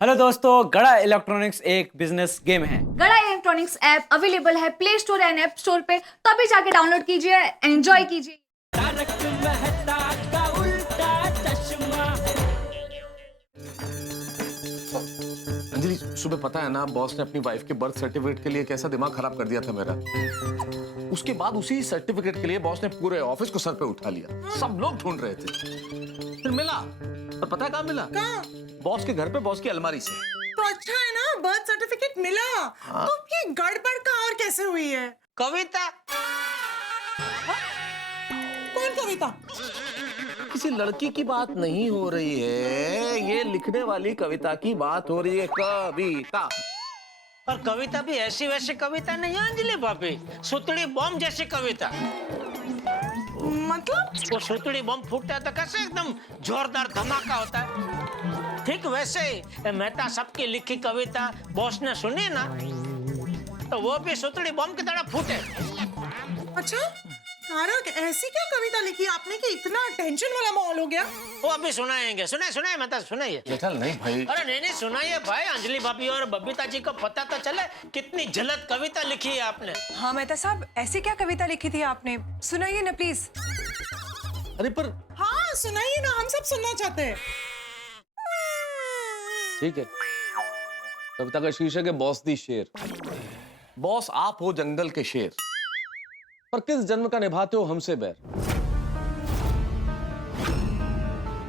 Hello दोस्तों, गड़ा electronics एक बिजनेस गेम है। गड़ा इलेक्ट्रॉनिक्स ऐप अवेलेबल है play store and app store पे, तो अभी जाके डाउनलोड कीजिए, एंजॉय कीजिए। अंजलि, सुबह पता है ना, बॉस ने अपनी वाइफ के बर्थ सर्टिफिकेट के लिए कैसा दिमाग खराब कर दिया था मेरा। उसके बाद उसी सर्टिफिकेट के लिए बॉस ने पूरे ऑफिस को सर पे उठा लिया। सब लोग ढूंढ रहे थे, फिर मिला। और पता है कहाँ मिला? कहाँ? बॉस के घर पे, बॉस की अलमारी से। तो अच्छा है ना, बर्थ सर्टिफिकेट मिला। हाँ? तो ये गड़बड़ कहाँ और कैसे हुई है? कविता। कौन कविता? किसी लड़की की बात नहीं हो रही है, ये लिखने वाली कविता की बात हो रही है। कविता। और कविता भी ऐसी वैसी कविता नहीं है अंजलि भाभी, सुतड़ी बॉम्ब जैसी कविता। मतलब? वो सुतड़ी बॉम्ब फूटता है तो कैसे एकदम जोरदार धमाका होता है, ठीक वैसे ही मेहता साहब की लिखी कविता बॉस ने सुनी ना, तो वो भी सुतड़ी बॉम्ब की तरह फूटे। अच्छा तारक, ऐसी क्या कविता लिखी आपने कि इतना टेंशन वाला माहौल हो गया? वो अभी सुनाएंगे। सुनाए मेहता, सुनाइए। चल नहीं भाई। अरे नहीं सुनाइए भाई, अंजलि भाभी और बबीता जी को पता तो चले कितनी जलद कविता लिखी है आपने। हाँ मेहता साहब, ऐसी क्या कविता लिखी थी आपने? सुनाइए ना प्लीज। अरे पर हाँ सुनाइए ना, हम सब सुनना चाहते हैं। ठीक है, कविता का शीर्षक है बॉस दी शेर। बॉस आप हो जंगल के शेर, पर किस जन्म का निभाते हो हमसे बैर।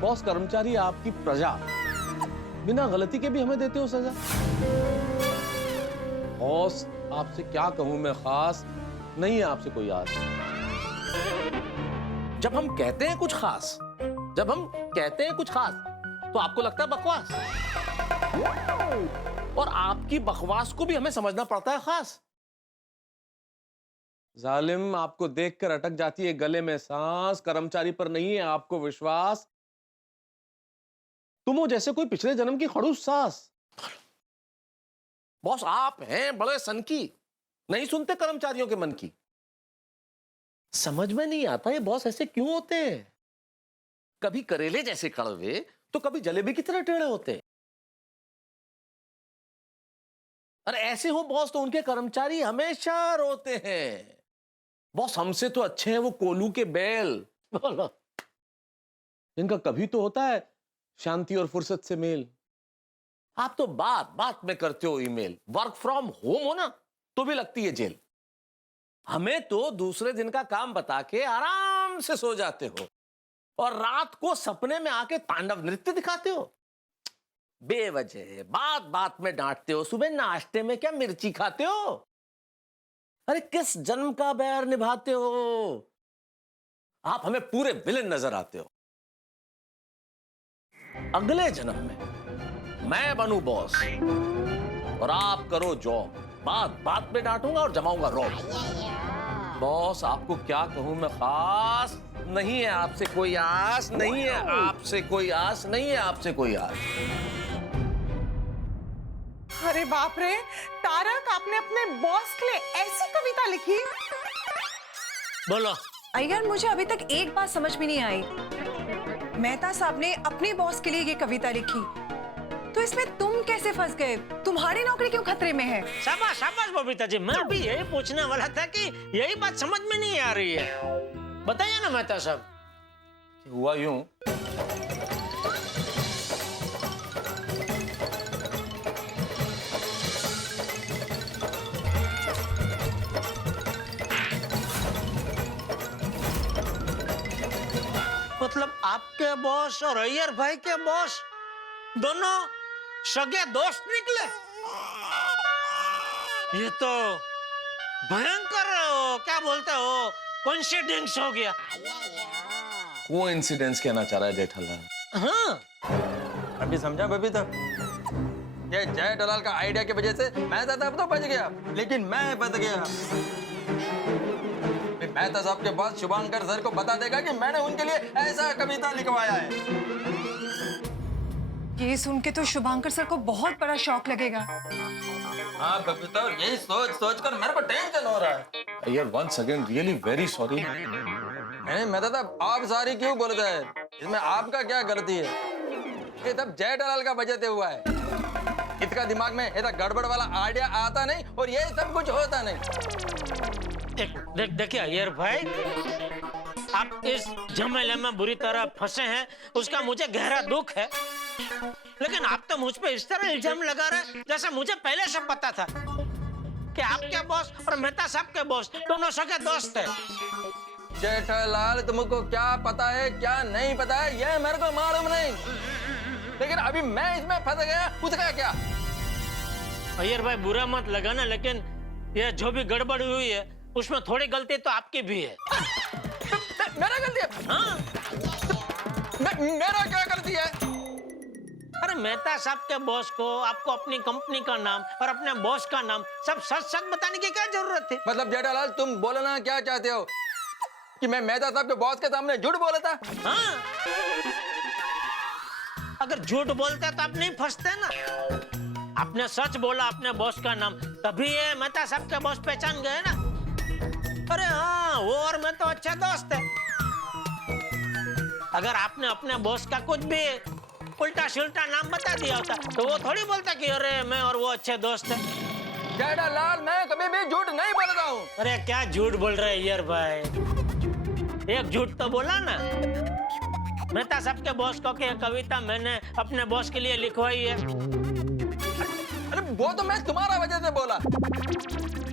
बॉस कर्मचारी आपकी प्रजा, बिना गलती के भी हमें देते हो सजा। बॉस आपसे क्या कहूं मैं, खास नहीं है आपसे कोई आस। जब हम कहते हैं कुछ खास, जब हम कहते हैं कुछ खास, तो आपको लगता है बकवास। और आपकी बकवास को भी हमें समझना पड़ता है खास। जालिम, आपको देखकर अटक जाती है गले में सांस, कर्मचारी पर नहीं है आपको विश्वास। तुम हो जैसे कोई पिछले जन्म की खड़ूस सास। बॉस आप हैं बड़े सनकी, नहीं सुनते कर्मचारियों के मन की। समझ में नहीं आता ये बॉस ऐसे क्यों होते हैं, कभी करेले जैसे कड़वे तो कभी जलेबी की तरह टेढ़े होते। अरे ऐसे हो बॉस तो उनके कर्मचारी हमेशा रोते हैं। बॉस हमसे तो अच्छे हैं वो कोलू के बैल। बोलो, इनका कभी तो होता है शांति और फुर्सत से मेल। आप तो बात बात में करते हो ईमेल, वर्क फ्रॉम होम हो ना तो भी लगती है जेल। हमें तो दूसरे दिन का काम बता के आराम से सो जाते हो, और रात को सपने में आके तांडव नृत्य दिखाते हो। बेवजह बात बात में डांटते हो, सुबह नाश्ते में क्या मिर्ची खाते हो। अरे किस जन्म का बैर निभाते हो, आप हमें पूरे विलेन नजर आते हो। अगले जन्म में मैं बनूं बॉस और आप करो जॉब, बात बात में डांटूंगा और जमाऊंगा रॉब। बॉस आपको क्या कहूं मैं, खास नहीं है आपसे कोई आस, नहीं है आपसे कोई आस, नहीं है आपसे कोई आस। अरे बाप रे तारक, आपने अपने बॉस के लिए ऐसी कविता लिखी? बोलो। अय्यर, मुझे अभी तक एक बात समझ में नहीं आई। मेहता साहब ने अपने बॉस के लिए ये कविता लिखी, तो इसमें तुम कैसे फंस गए? तुम्हारी नौकरी क्यों खतरे में है? शाबाश शाबाश बबीता जी, मैं भी यही पूछने वाला था कि यही बात समझ में नहीं आ रही है। बताइए ना मेहता साहब। हुआ यूं, मतलब आपके बॉस और अय्यर भाई के बॉस दोनों सगे दोस्त निकले? ये तो भयंकर, क्या बोलते हो, कोइंसिडेंस हो गया। वो इंसिडेंस कहना चाह रहा है जेठालाल। हाँ अभी समझा बबी, तो ये जय दलाल का आइडिया की वजह से मेहता साहब तो बच गया, लेकिन मैं बच गया। मेहता साहब के बाद शुभांकर सर को बता देगा कि मैंने उनके लिए ऐसा कविता लिखवाया है। ये सुन के तो शुभांकर सर को बहुत बड़ा शौक लगेगा। हाँ बबी, तो यही सोच सोच कर मेरे को टेंशन हो रहा है। यार once again really very sorry. नहीं मेहता साहब, आप सारी क्यों बोलते हैं, इसमें आपका क्या गलती है? ये सब जय दलाल का वजह से हुआ है। इसका दिमाग में ऐसा गड़बड़ वाला आइडिया आता नहीं और ये सब कुछ होता नहीं। देखिए अय्यर भाई, आप इस झमेले में बुरी तरह फंसे हैं, उसका मुझे गहरा दुख है। लेकिन आप तो मुझ पे इस तरह इल्जाम लगा रहे हैं जैसे मुझे पहले से पता था कि आपके बॉस और मेहता साहब के बॉस दोनों सगे दोस्त हैं। जेठालाल, तुमको क्या पता है क्या नहीं पता है ये मेरे को मालूम नहीं, लेकिन अभी मैं इसमें फंस गया, उसका क्या? अय्यर भाई बुरा मत लगाना, लेकिन ये जो भी गड़बड़ हुई है उसमें थोड़ी गलती तो आपकी भी है। मेरा गलती है? हाँ? मेरा क्या गलती है? अरे मेहता साहब के बॉस को आपको अपनी कंपनी का नाम और अपने बॉस का नाम सब सच सच बताने की क्या जरूरत थी? मतलब जेठालाल, तुम बोलना क्या चाहते हो कि मैं मेहता साहब के बॉस के सामने झूठ बोला था? हाँ? अगर झूठ बोलते तो आप नहीं फंसते ना। आपने सच बोला अपने बॉस का नाम, तभी ये मेहता साहब के बॉस पहचान गए ना। अरे हाँ, वो और मैं तो अच्छे दोस्त है। अगर आपने अपने बॉस का कुछ भी उल्टा सुल्टा नाम बता दिया होता तो वो थोड़ी बोलता कि अरे मैं और वो अच्छे दोस्त हैं। जेठालाल, मैं कभी भी झूठ नहीं बोलता हूँ। अरे क्या झूठ बोल रहे हैं यार भाई, एक झूठ तो बोला ना। मेहता साहब के बॉस को कि कविता मैंने अपने बॉस के लिए लिखवाई है। अरे वो तो मैं तुम्हारा वजह से बोला।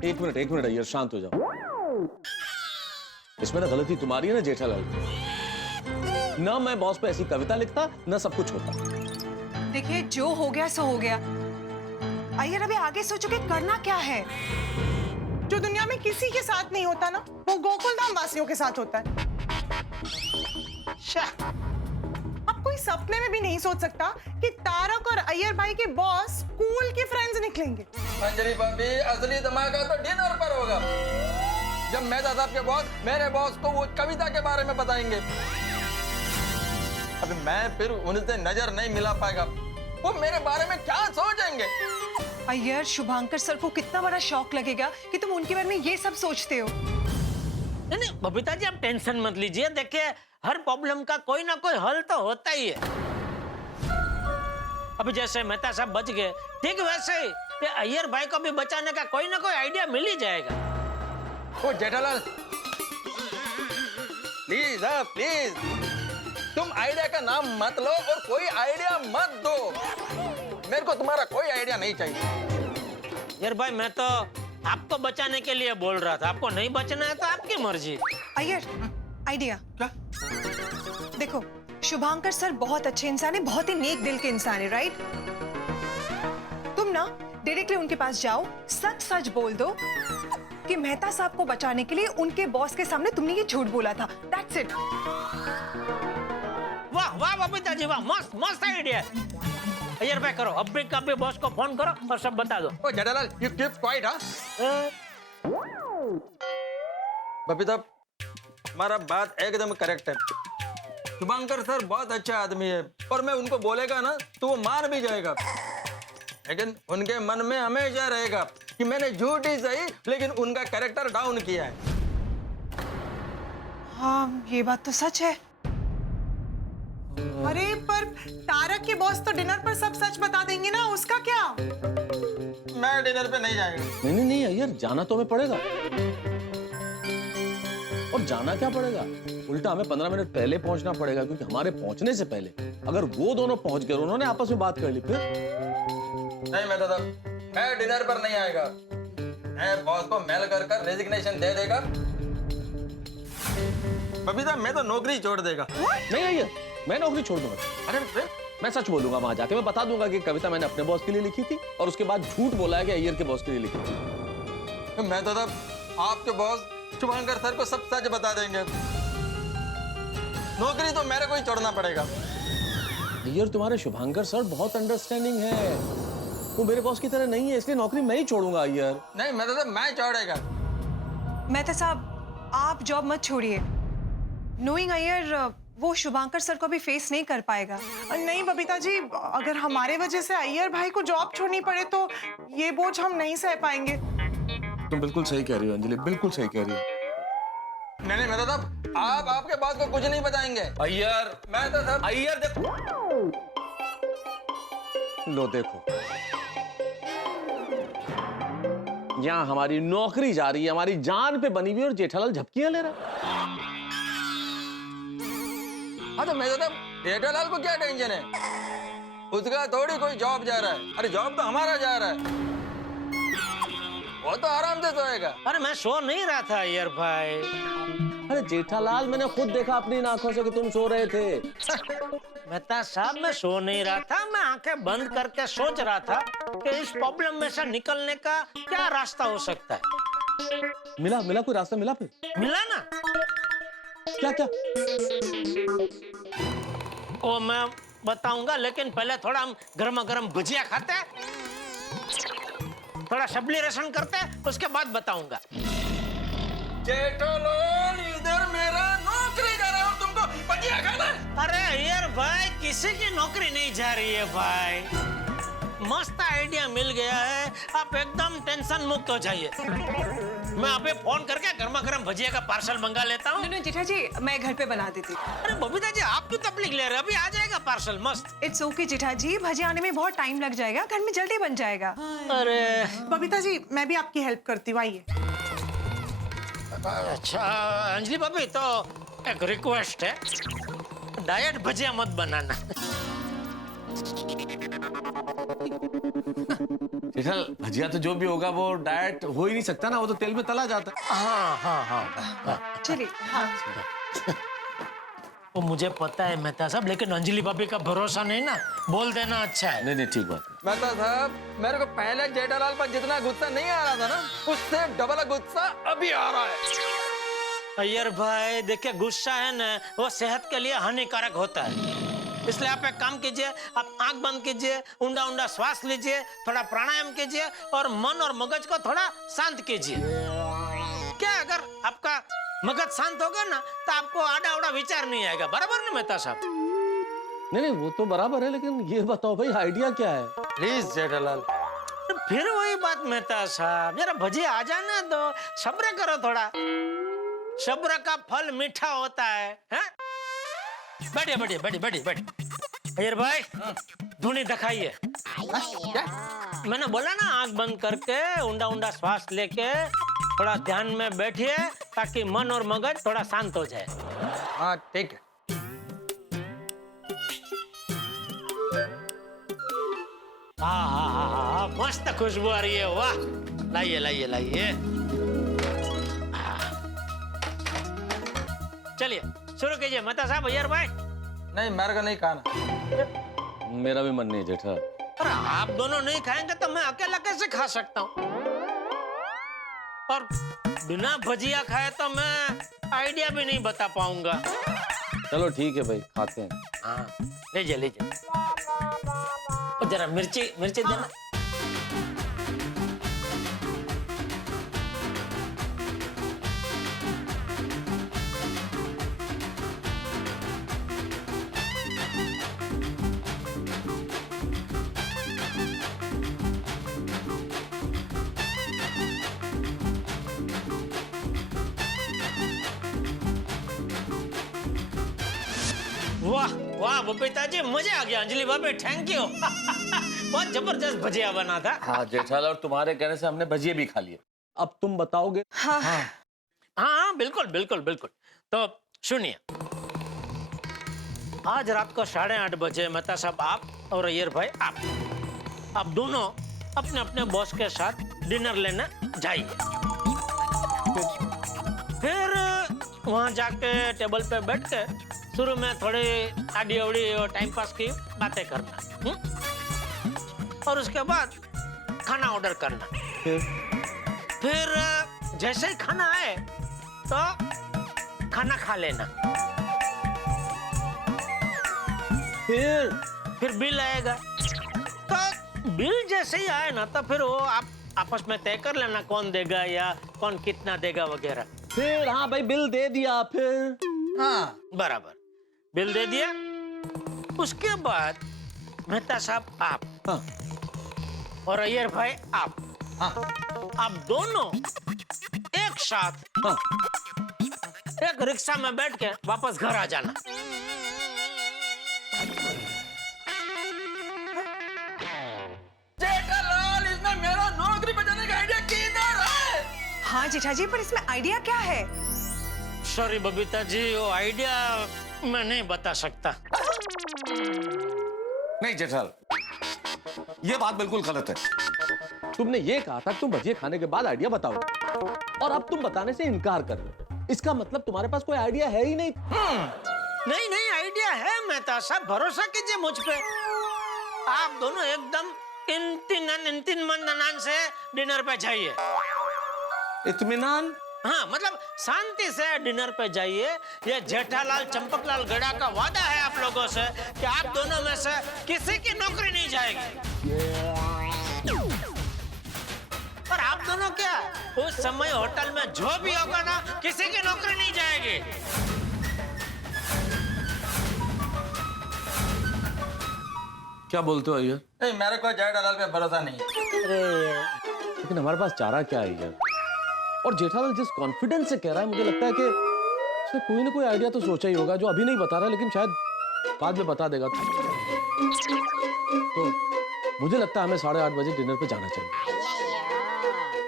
एक मिनट अय्यर, शांत हो जाओ। इसमें ना गलती तुम्हारी है ना जेठालाल, ना मैं बॉस पे ऐसी कविता लिखता ना सब कुछ होता। देखिए, जो हो गया सो हो गया। अय्यर, अभी आगे सोचो कि करना क्या है। जो दुनिया में किसी के साथ नहीं होता ना, वो गोकुल धाम वासियों के साथ होता है। आप कोई सपने में भी नहीं सोच सकता कि तारक और अय्यर भाई के बॉस स्कूल के फ्रेंड्स निकलेंगे। अंजलि भाभी, असली धमाका तो डिनर पर होगा, जब मेहता साहब के बॉस मेरे बॉस को वो कविता के बारे में बताएंगे। अभी मैं फिर उनसे नजर नहीं मिला पाएगा, वो मेरे बारे में क्या सोचेंगे? अय्यर, शुभांकर सर को कितना बड़ा शॉक लगेगा कि तुम उनके बारे में ये सब सोचते हो। नहीं बबीता जी, आप टेंशन मत लीजिए। देखिए, हर प्रॉब्लम का कोई ना कोई हल तो होता ही है। अभी जैसे मेहता साहब बच गए, ठीक वैसे ही ये अय्यर भाई को भी बचाने का कोई ना कोई आइडिया मिल ही जाएगा। ओ जेठालाल, प्लीज प्लीज, तुम आइडिया का नाम मत लो और कोई आइडिया मत दो। मेरे को तुम्हारा कोई आइडिया नहीं चाहिए। यार भाई, मैं तो आपको बचाने के लिए बोल रहा था, आपको नहीं बचना है तो आपकी मर्जी। अय्यर, आइडिया क्या? देखो, शुभांकर सर बहुत अच्छे इंसान है, बहुत ही नेक दिल के इंसान है, राइट? तुम ना डायरेक्टली उनके पास जाओ, सच सच बोल दो कि मेहता साहब को बचाने के लिए उनके बॉस के सामने तुमने ये झूठ बोला था। That's it. वाह वाह बबीता जी, वाह, मस्त मस्त आइडिया है। अय्यर भाई करो, अब भी कभी बॉस को फोन करो और सब बता दो। ओ जेठालाल, यू कीप क्वाइट। हाँ, बबीता, हमारा बात एकदम करेक्ट है। शुभांकर सर बहुत अच्छा आदमी है और मैं उनको बोलेगा ना तो वो मान भी जाएगा, लेकिन उनके मन में हमेशा रहेगा कि मैंने झूठ ही सही लेकिन उनका कैरेक्टर डाउन किया है। हाँ, ये बात तो सच है। अरे पर तारक के बॉस तो डिनर पर सब सच बता देंगे ना, उसका क्या? मैं डिनर पे नहीं जाएगा। नहीं अय्यर, जाना तो हमें पड़ेगा। और जाना क्या पड़ेगा, उल्टा हमें 15 मिनट पहले पहुंचना पड़ेगा, क्योंकि हमारे पहुंचने से पहले अगर वो दोनों पहुंच गए, उन्होंने आपस में बात कर ली, फिर नहीं मैं दादा, मैं डिनर पर नहीं आएगा। मैं बॉस को मेल कर रेजिग्नेशन दे देगा। बबीता, मैं तो नौकरी छोड़ देगा। नहीं अय्यर, मैं नौकरी छोड़ दूंगा। अरे मैं सच बोल दूंगा, वहां जाके मैं बता दूंगा कि कविता मैंने अपने बॉस के लिए लिखी थी और उसके बाद झूठ बोला है कि अय्यर के बॉस के लिए लिखी थी। मैं दादा, आपके बॉस शुभांकर सर को सब सच बता देंगे। नौकरी तो मेरे को ही छोड़ना पड़ेगा। अय्यर, तुम्हारे शुभांकर सर बहुत अंडरस्टैंडिंग है, वो मेरे बॉस की तरह नहीं है, इसलिए नौकरी मैं ही छोड़ूंगा अय्यर। नहीं मैं दादा, मैं छोड़ेगा। मेहता साहब, आप जॉब मत छोड़िए। नोइंग अय्यर, वो शुभांकर सर को भी फेस नहीं कर पाएगा। नहीं बबीता जी, अगर हमारे वजह से अय्यर भाई को जॉब छोड़नी पड़े तो ये बोझ हम नहीं सह पाएंगे। तुम बिल्कुल सही कह रही हो अंजलि, बिल्कुल सही कह रही हो। नहीं मैं दादा, आप आपके बॉस को कुछ नहीं बताएंगे। अय्यर, मैं तो सब अय्यर देखो, लो देखो, यहाँ हमारी नौकरी जा रही है, हमारी जान पे बनी हुई, और जेठालाल झपकियां ले रहा है। हाँ तो मैं तो जेठालाल को क्या टेंशन है, उसका थोड़ी कोई जॉब जा रहा है। अरे जॉब तो हमारा जा रहा है, वो तो आराम से सोएगा। अरे मैं सो नहीं रहा था अय्यर भाई। अरे जेठालाल, मैंने खुद देखा अपनी आंखों से कि तुम सो रहे थे। मेहता साहब मैं सो नहीं रहा था, मैं आंखें बंद करके सोच रहा था कि इस प्रॉब्लम में से निकलने का क्या रास्ता हो सकता है। मिला कोई रास्ता मिला? फिर मिला ना? क्या क्या? वो मैं बताऊंगा, लेकिन पहले थोड़ा हम गर्मा गर्म भुजिया खाते हैं, थोड़ा शबली रसन करते हैं, उसके बाद बताऊंगा। जेठालाल, इधर मेरा नौकरी जा रहा हूँ, तुमको भजिया खाना है? अरे अय्यर भाई, किसी की नौकरी नहीं जा रही है भाई, मस्त आइडिया मिल गया है, आप एकदम टेंशन मुक्त हो जाइए। मैं अभी फोन करके गर्मा गर्म भजिया का पार्सल मंगा लेता हूँ। नहीं जेठा जी, मैं घर पे बना देती हूँ। अरे बबीता जी, आप भी तकलीफ ले रहे हो, अभी आ जाएगा पार्सल मस्त। इट्स ओके जेठा जी, भजिया आने में बहुत टाइम लग जाएगा, घर में जल्दी बन जाएगा। अरे बबीता जी, मैं भी आपकी हेल्प करती हूँ, आइए। अच्छा अंजलि भाभी, तो एक रिक्वेस्ट है, डाइट भजिया मत बनाना। जेठालाल, भजिया तो जो भी होगा वो डाइट हो ही नहीं सकता ना, वो तो तेल में तला जाता है। हाँ। चलिए। हाँ। वो मुझे पता है मेहता साहब, लेकिन अंजलि भाभी का भरोसा नहीं ना, बोल देना अच्छा है। नहीं ठीक बात। मेहता साहब, मेरे को पहले जेठालाल पर जितना गुस्सा नहीं आ रहा था ना, उससे डबल गुस्सा अभी आ रहा है। अय्यर भाई देखिए, गुस्सा है ना, वो सेहत के लिए हानिकारक होता है, इसलिए आप एक काम कीजिए, आप आंख बंद कीजिए, ऊंडा ऊंडा श्वास लीजिए, थोड़ा प्राणायाम कीजिए और मन और मगज को थोड़ा शांत कीजिए। क्या अगर आपका मगज शांत होगा ना, तो आपको आड़ा उड़ा विचार नहीं आएगा, बराबर ना मेहता साहब? नहीं वो तो बराबर है, लेकिन ये बताओ भाई, आइडिया क्या है? प्लीज जेठालाल। तो फिर वही बात मेहता साहब, जरा भजिया आ जाना दो, सब्र करो थोड़ा, सब्र का फल मीठा होता है, हैं? बैठिए। अय्यर भाई, धुनी दिखाइए। मैंने बोला ना, आंख बंद करके ऊंडा ऊंडा श्वास लेके थोड़ा ध्यान में बैठिए, ताकि मन और मगज थोड़ा शांत हो जाए। हाँ ठीक है। हाँ, मस्त खुशबू आ रही है, वाह। लाइए। चलिए शुरू कीजिए मेहता साहब। अय्यर भाई, नहीं मेरे को नहीं खाना। मेरा भी मन नहीं है जेठा। अरे आप दोनों नहीं खाएंगे तो मैं अकेला कैसे खा सकता हूँ? और बिना भजिया खाए तो मैं आइडिया भी नहीं बता पाऊंगा। चलो ठीक है भाई, खाते हैं। हाँ लीजिए। जरा मिर्ची देना। वाह बबीता जी, मजा आ गया। अंजलि भाभी थैंक यू। बहुत जबरदस्त भजिया बना था। हाँ जेठालाल, और तुम्हारे कहने से हमने भजिए भी खा लिए। अब तुम बताओगे? हाँ बिल्कुल। तो सुनिए, आज रात को 8:30 बजे मेहता साहब आप और अय्यर भाई आप दोनों अपने अपने बॉस के साथ डिनर लेने जाइए। फिर वहां जाके टेबल पे बैठ के शुरू में थोड़ी आड़ी अवड़ी और टाइम पास की बातें करना, और उसके बाद खाना ऑर्डर करना। फिर जैसे ही खाना आए तो खाना खा लेना। फिर बिल आएगा, तो बिल जैसे ही आए ना, तो फिर वो आप आपस में तय कर लेना कौन देगा या कौन कितना देगा वगैरह। फिर हाँ भाई, बिल दे दिया। फिर हाँ बराबर, बिल दे दिया। उसके बाद मेहता साहब आप और अय्यर भाई आप दोनों एक साथ एक रिक्शा में बैठ के वापस घर आ जाना। जेठालाल, इसमें मेरा नौकरी बचाने का आइडिया किधर हाँ जेठाजी, पर इसमें आइडिया क्या है? सॉरी बबीता जी, वो आइडिया मैं नहीं बता सकता। नहीं जेठालाल, ये बात बिल्कुल गलत है। तुमने ये कहा था कि तुम भजिए खाने के बाद आइडिया बताओ, और अब तुम बताने से इनकार कर रहे हो। इसका मतलब तुम्हारे पास कोई आइडिया है ही नहीं। नहीं नहीं, आइडिया है मेहता साहब, भरोसा कीजिए मुझ पे। आप दोनों एकदम इत्मीनान से डिनर पे जाइए। इत्मीनान? हाँ, मतलब शांति से डिनर पे जाइए। ये जेठालाल चंपकलाल गड़ा का वादा है आप लोगों से कि आप दोनों में से किसी की नौकरी नहीं जाएगी। और आप दोनों क्या, उस समय होटल में जो भी होगा ना, किसी की नौकरी नहीं जाएगी। क्या बोलते हो अय्यर? नहीं, मेरे को जेठालाल पे भरोसा नहीं है। लेकिन हमारे पास चारा क्या है अय्यर? और जेठालाल जिस कॉन्फिडेंस से कह रहा है, मुझे लगता है कि उसने कोई ना कोई आइडिया तो सोचा ही होगा, जो अभी नहीं बता रहा, लेकिन शायद बाद में बता देगा। तो मुझे लगता है हमें 8:30 बजे डिनर पे जाना चाहिए।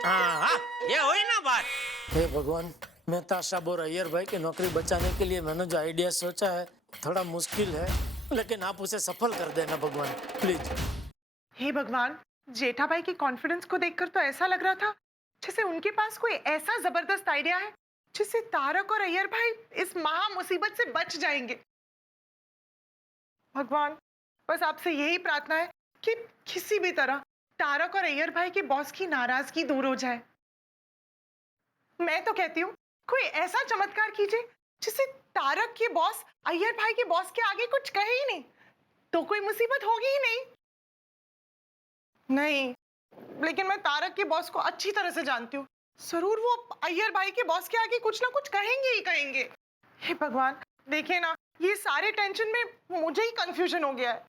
हाँ, ये हुई ना बात। हे भगवान, मेहता साहब और अय्यर भाई की नौकरी बचाने के लिए मैंने जो आइडिया सोचा है थोड़ा मुश्किल है, लेकिन आप उसे सफल कर देना भगवान, प्लीज। हे भगवान, जेठा भाई की कॉन्फिडेंस को देखकर तो ऐसा लग रहा था जैसे उनके पास कोई ऐसा जबरदस्त आइडिया है जिससे तारक और अय्यर भाई इस महा मुसीबत से बच जाएंगे। भगवान, बस आपसे यही प्रार्थना है कि किसी भी तरह तारक और अय्यर भाई के बॉस की नाराजगी दूर हो जाए। मैं तो कहती हूँ कोई ऐसा चमत्कार कीजिए जिससे तारक के बॉस अय्यर भाई के बॉस के आगे कुछ कहे ही नहीं, तो कोई मुसीबत होगी ही नहीं। नहीं, लेकिन मैं तारक के बॉस को अच्छी तरह से जानती हूँ, जरूर वो अय्यर भाई के बॉस के आगे कुछ ना कुछ कहेंगे ही कहेंगे। हे भगवान, देखिए ना, ये सारे टेंशन में मुझे ही कंफ्यूजन हो गया है।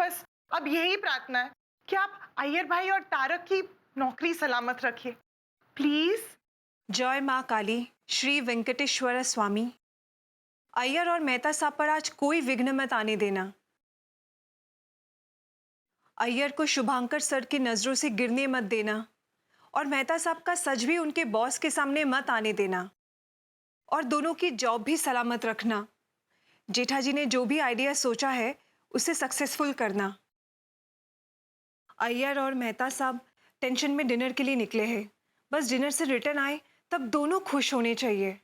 बस अब यही प्रार्थना है कि आप अय्यर भाई और तारक की नौकरी सलामत रखिए, प्लीज। जय माँ काली, श्री वेंकटेश्वर स्वामी। अय्यर और मेहता साहब पर आज कोई विघ्न मत आने देना। अय्यर को शुभांकर सर की नजरों से गिरने मत देना, और मेहता साहब का सच भी उनके बॉस के सामने मत आने देना, और दोनों की जॉब भी सलामत रखना। जेठा जी ने जो भी आइडिया सोचा है उसे सक्सेसफुल करना। अय्यर और मेहता साहब टेंशन में डिनर के लिए निकले हैं, बस डिनर से रिटर्न आए तब दोनों खुश होने चाहिए।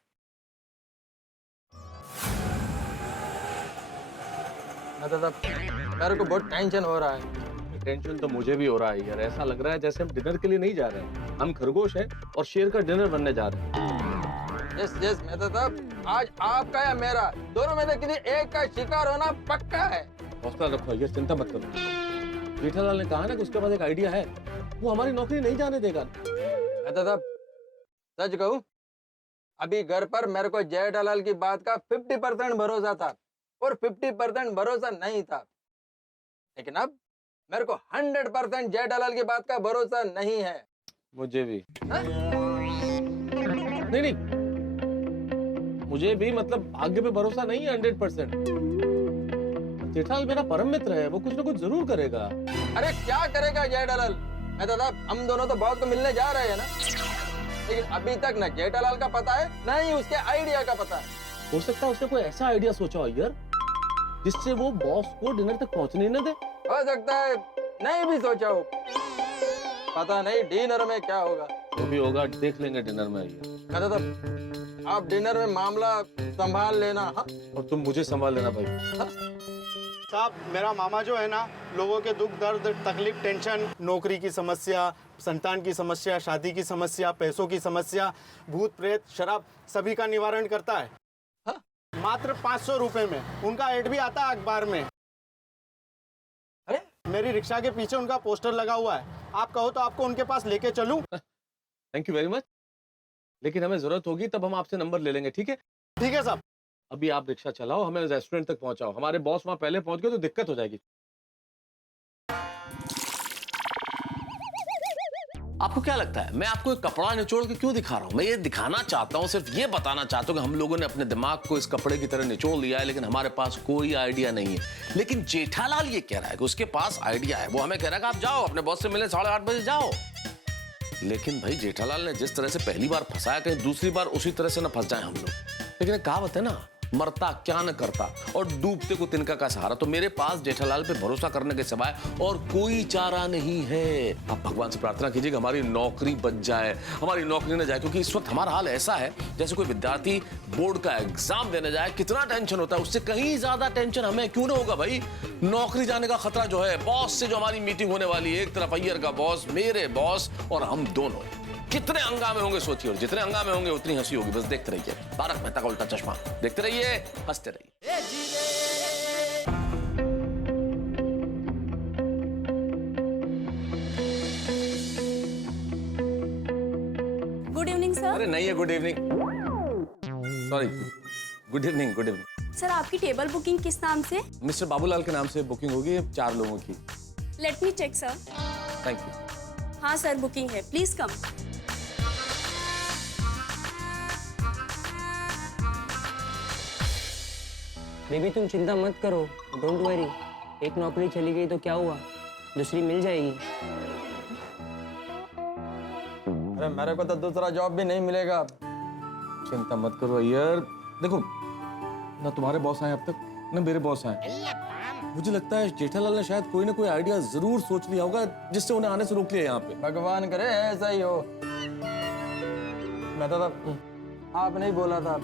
मेरे को बहुत टेंशन हो रहा है। टेंशन तो मुझे भी हो रहा है यार। ऐसा लग रहा है जैसे हम डिनर के लिए नहीं जा रहे हैं, हम खरगोश हैं और शेर का डिनर बनने जा रहे हैं। यस यस मेहता साहब, आज आपका या मेरा, दोनों में से किसी एक का शिकार होना पक्का है। हौसला रखो यार, चिंता मत करो। जेठालाल ने कहा ना कि उसके पास एक आइडिया है, वो हमारी नौकरी नहीं जाने देगा। मेहता साहब, सच कहूं, अभी घर पर मेरे को जेठालाल की बात का 50% भरोसा था और 50% भरोसा नहीं था, लेकिन अब मेरे को 100% जेठालाल की बात का भरोसा नहीं है। मुझे भी नहीं, मुझे भी, मतलब भाग्य पे भरोसा नहीं है 100%। जेठालाल मेरा परम मित्र है, वो कुछ ना कुछ जरूर करेगा। अरे क्या करेगा जेठालाल? मेहता साहब, हम दोनों तो बॉस को मिलने जा रहे हैं ना, लेकिन अभी तक न जेठालाल का पता है न ही उसके आइडिया का पता है। हो सकता है उसने कोई ऐसा आइडिया सोचा हो यार जिससे वो बॉस को डिनर तक पहुंचने न दे। हो सकता है नहीं भी सोचा हो, पता नहीं डिनर में क्या होगा। वो भी होगा, देख लेंगे डिनर में। कहता था आप डिनर में मामला संभाल लेना। हाँ? और तुम मुझे संभाल लेना भाई। साहब, मेरा मामा जो है ना, लोगों के दुख दर्द तकलीफ टेंशन, नौकरी की समस्या, संतान की समस्या, शादी की समस्या, पैसों की समस्या, भूत प्रेत शराब, सभी का निवारण करता है। हाँ? मात्र 500 रुपए में। उनका एड भी आता है अखबार में। अरे मेरी रिक्शा के पीछे उनका पोस्टर लगा हुआ है। आप कहो तो आपको उनके पास लेके चलूं? थैंक यू वेरी मच, लेकिन हमें जरूरत होगी तब हम आपसे नंबर ले लेंगे, ठीक है? ठीक है साहब। अभी आप रिक्शा चलाओ, हमें रेस्टोरेंट तक पहुंचाओ। हमारे बॉस वहां पहले पहुंच गए तो दिक्कत हो जाएगी। आपको क्या लगता है मैं आपको एक कपड़ा निचोड़ के क्यों दिखा रहा हूं? मैं ये दिखाना चाहता हूं, सिर्फ ये बताना चाहता हूं कि हम लोगों ने अपने दिमाग को इस कपड़े की तरह निचोड़ लिया है, लेकिन हमारे पास कोई आइडिया नहीं है। लेकिन जेठालाल ये कह रहा है कि उसके पास आइडिया है। वो हमें कह रहा है कि आप जाओ अपने बॉस से मिलने, 8:30 बजे जाओ। लेकिन भाई जेठालाल ने जिस तरह से पहली बार फंसाया, कहीं दूसरी बार उसी तरह से न फंस जाए हम लोग। लेकिन एक कहावत है ना, मरता क्या न करता और डूबते को तिनका का सहारा। तो मेरे पास जेठालाल पे भरोसा करने के सिवाय और कोई चारा नहीं है। आप भगवान से प्रार्थना कीजिए कि हमारी नौकरी बच जाए, हमारी नौकरी न जाए, क्योंकि इस वक्त हमारा हाल ऐसा है जैसे कोई विद्यार्थी बोर्ड का एग्जाम देने जाए, कितना टेंशन होता है, उससे कहीं ज्यादा टेंशन हमें क्यों ना होगा भाई। नौकरी जाने का खतरा जो है, बॉस से जो हमारी मीटिंग होने वाली है, एक तरफ अय्यर का बॉस, मेरे बॉस और हम दोनों, कितने हंगामे होंगे सोचिए, और जितने हंगामे होंगे उतनी हंसी होगी। बस देखते रहिए तारक मेहता का उल्टा चश्मा, देखते रहिए, हंसते रहिए। Good evening sir. अरे नहीं है good evening, sorry, good evening, good evening. Sir आपकी टेबल बुकिंग किस नाम से? मिस्टर बाबूलाल के नाम से बुकिंग होगी 4 लोगों की। Let me check sir. Thank you. हाँ सर बुकिंग है, प्लीज कम। बेबी तुम चिंता मत करो, डोंट वरी। एक नौकरी चली गई तो क्या हुआ, दूसरी मिल जाएगी। अरे मेरे को तो दूसरा जॉब भी नहीं मिलेगा। चिंता मत करो अय्यर, देखो ना तुम्हारे बॉस आए अब तक ना मेरे बॉस आए। मुझे लगता है जेठालाल ने शायद कोई ना कोई आइडिया जरूर सोच लिया होगा जिससे उन्हें आने से रोक लिया यहाँ पे। भगवान करे ऐसा ही हो। मैं तो आप नहीं बोला था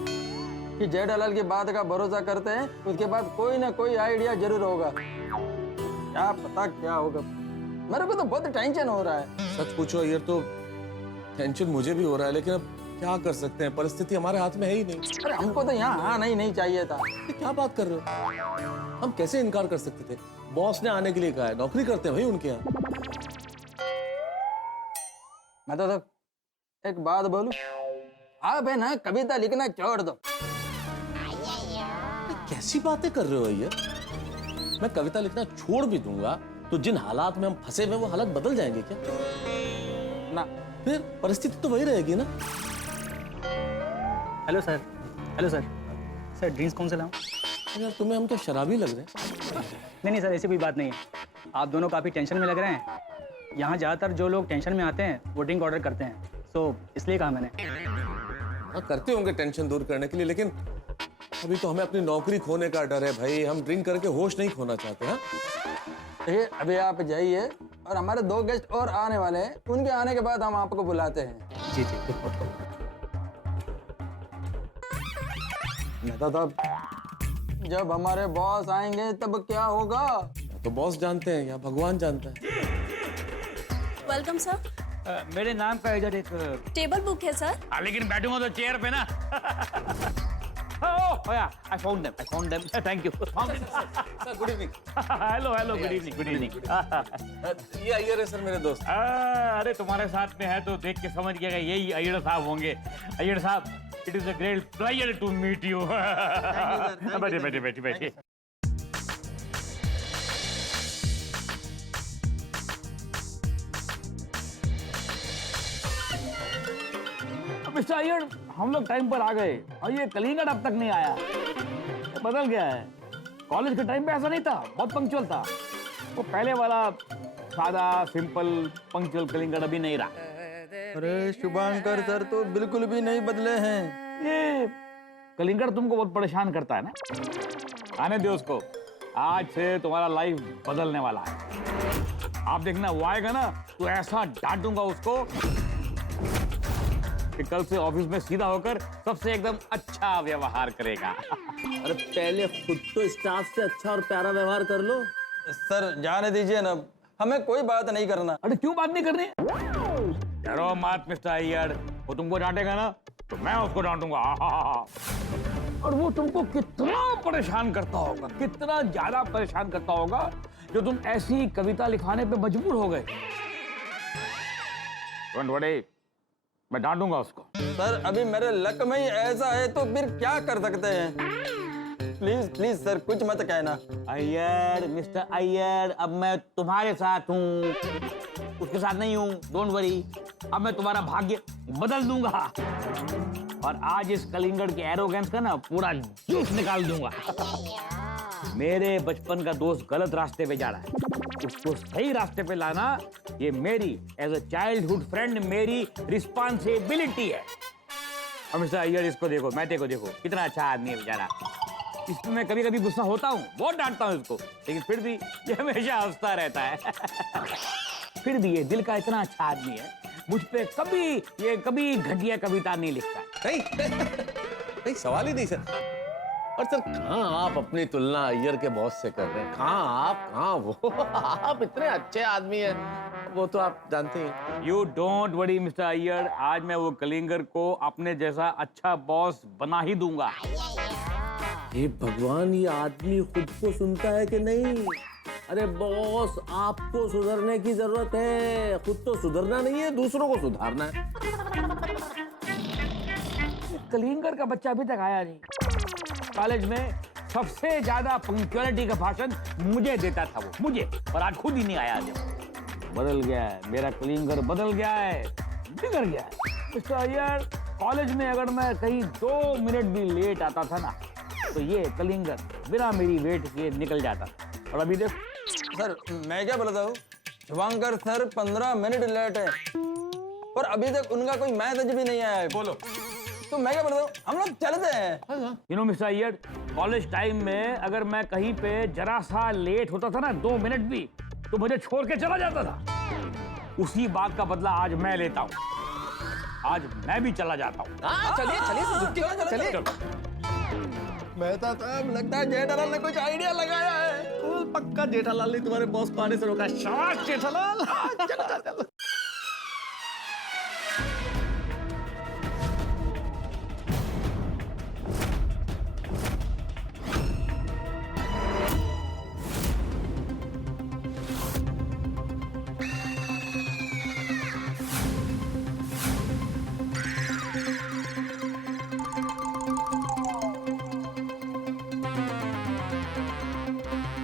कि जेठालाल की बात का भरोसा करते हैं, उसके बाद कोई ना कोई आइडिया जरूर होगा। क्या पता क्या होगा। मेरे को तो बहुत टेंशन हो रहा है। सच पूछो अय्यर तो टेंशन मुझे भी हो रहा है, लेकिन अब क्या कर सकते हैं, परिस्थिति हमारे हाथ में है ही नहीं। अरे हमको तो यहाँ आना ही नहीं चाहिए था। ये क्या बात कर रहे हो, हम कैसे इनकार कर सकते थे। बॉस ने आने के लिए कहा है, नौकरी करते हैं भाई उनके यहाँ। मैं तो एक बात बोलूं, आप है ना कविता लिखना छोड़ दो। कैसी बातें कर रहे हो अय्यर, मैं कविता लिखना छोड़ भी दूंगा तो जिन हालात में हम फंसे हुए वो हालात बदल जाएंगे क्या? ना फिर परिस्थिति तो वही रहेगी ना। Hello sir, hello sir, sir drinks कौन से लाऊं? यार तुम्हें हम क्या शराबी लग रहे हैं? नहीं सर, ऐसी कोई बात नहीं है। आप दोनों काफ़ी टेंशन में लग रहे हैं। यहाँ ज़्यादातर जो लोग टेंशन में आते हैं वो ड्रिंक ऑर्डर करते हैं, तो इसलिए कहा मैंने। हाँ करते होंगे टेंशन दूर करने के लिए, लेकिन अभी तो हमें अपनी नौकरी खोने का डर है भाई। हम ड्रिंक करके होश नहीं खोना चाहते। हाँ अभी आप जाइए, और हमारे 2 गेस्ट और आने वाले हैं, उनके आने के बाद हम आपको बुलाते हैं। जी। तब जब हमारे बॉस आएंगे तब क्या होगा? तो बॉस जानते हैं या भगवान जानता है। Welcome sir. मेरे नाम का इधर एक टेबल बुक है सर। लेकिन बैठूंगा तो चेयर पे ना। Oh yeah, I found them. Thank you. Sir good evening. Hello, good evening. ये अय्यर है सर मेरे दोस्त। अरे तुम्हारे साथ में है तो देख के समझ गया यही अय्यर साहब होंगे। अय्यर साहब, it is a great pleasure to meet you. बैठिए। मिस्टर अय्यर, हम लोग टाइम पर आ गए और ये कलिंगड अब तक नहीं आया। बदल गया है। कॉलेज के टाइम पे ऐसा नहीं था, बहुत पंक्चुअल था। वो पहले वाला सादा सिंपल पंक्चुअल कलिंगड अभी नहीं रहा। अरे शुभांकर सर तो बिल्कुल भी नहीं बदले हैं। ये कलिंगड तुमको बहुत परेशान करता है ना। आने दो उसको, आज से तुम्हारा लाइफ बदलने वाला है। आप देखना वो आएगा ना तो ऐसा डांटूंगा उसको कि कल से ऑफिस में सीधा होकर सबसे एकदम अच्छा व्यवहार करेगा। अरे पहले खुद तो स्टाफ से अच्छा और प्यारा व्यवहार कर लो। सर जाने दीजिए ना, हमें कोई बात नहीं करना। अरे क्यों बात नहीं करनी? डरो मत मिस्टर अय्यर, वो तुमको डांटेगा ना तो मैं उसको डांटूंगा। और वो तुमको कितना परेशान करता होगा, कितना ज्यादा परेशान करता होगा जो तुम ऐसी कविता लिखाने पे मजबूर हो गए। डोंट वरी, मैं डांटूंगा उसको। सर अभी मेरे लक में ही ऐसा है तो फिर क्या कर सकते हैं? प्लीज सर कुछ मत कहना। अय्यर, मिस्टर अय्यर, अब मैं तुम्हारे साथ हूँ, उसके साथ नहीं हूँ। डोंट वरी, अब मैं तुम्हारा भाग्य बदल दूंगा और आज इस कलिंगड के एरोगेंस का ना पूरा जूस निकाल दूंगा। मेरे बचपन का दोस्त गलत रास्ते पे जा रहा है, उसको सही रास्ते पे लाना ये मेरी एज अ चाइल्डहुड फ्रेंड मेरी रिस्पॉन्सिबिलिटी है। और मिस्टर अय्यर इसको देखो, मैटे को देखो, कितना अच्छा आदमी है बेचारा। इसमें मैं कभी कभी गुस्सा होता हूँ, बहुत डांटता हूँ इसको, लेकिन फिर भी ये हमेशा हंसता रहता है। फिर भी ये दिल का इतना अच्छा आदमी है, मुझ पे कभी घटिया कविता नहीं लिखता। नहीं सवाल ही नहीं सर। और सर कहाँ आप अपनी तुलना अय्यर के बॉस से कर रहे हैं? कहाँ आप, कहाँ वो? आप इतने अच्छे आदमी हैं, वो तो आप जानते हैं। You don't worry mister Iyer, आज मैं वो कलिंगर को अपने जैसा अच्छा बॉस बना ही दूंगा। हे भगवान, ये आदमी खुद को सुनता है कि नहीं? अरे बॉस, आपको सुधरने की जरूरत है, खुद तो सुधरना नहीं है, दूसरों को सुधारना है। कलिंगर का बच्चा अभी तक आया नहीं। कॉलेज में सबसे ज्यादा पंक्चुअलिटी का भाषण मुझे देता था वो, मुझे, और आज खुद ही नहीं आया। जब बदल गया है मेरा कलिंगर, बदल गया है, बिगड़ गया है। मिस्टर अय्यर, कॉलेज में अगर मैं कहीं 2 मिनट भी लेट आता था ना, तो ये कलिंगर बिना मेरी वेट किए निकल जाता। और अभी देख सर, मैं क्या बोलता हूँ, शुभंकर सर 15 मिनट लेट है और अभी तक उनका कोई मैसेज भी नहीं आया है। बोलो तो मैं क्या बोलता हूँ, हम लोग चलते हैं। You know mister Iyer, college time में अगर मैं कहीं पे जरा सा लेट होता था ना, 2 मिनट भी, तो मुझे छोड़ के चला जाता था। उसी बात का बदला आज मैं लेता हूँ, आज मैं भी चला जाता हूँ। चलिए। मेहता साहब, लगता है जेठालाल ने कुछ आइडिया लगाया है। पक्का जेठालाल ने तुम्हारे बॉस को आने से रोका। शाबाश जेठालाल। चलो।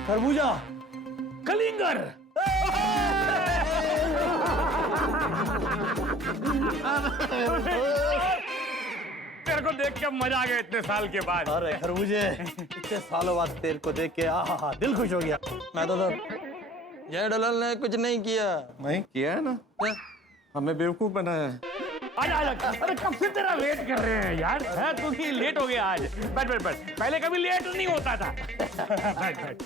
खरबूजा, कलिंगर। तेरे को देख के मजा आ गया इतने साल के बाद। अरे खरबूजे, इतने सालों बाद तेरे को देख के दिल खुश हो गया। मैं तो सर, जेठालाल ने कुछ नहीं किया। नहीं किया है ना, हमें बेवकूफ बनाया है। आजा। अरे कब से तेरा वेट कर रहे हैं यार, है तू भी लेट हो गया आज। बैठ। पहले कभी लेट नहीं होता था। बैठ।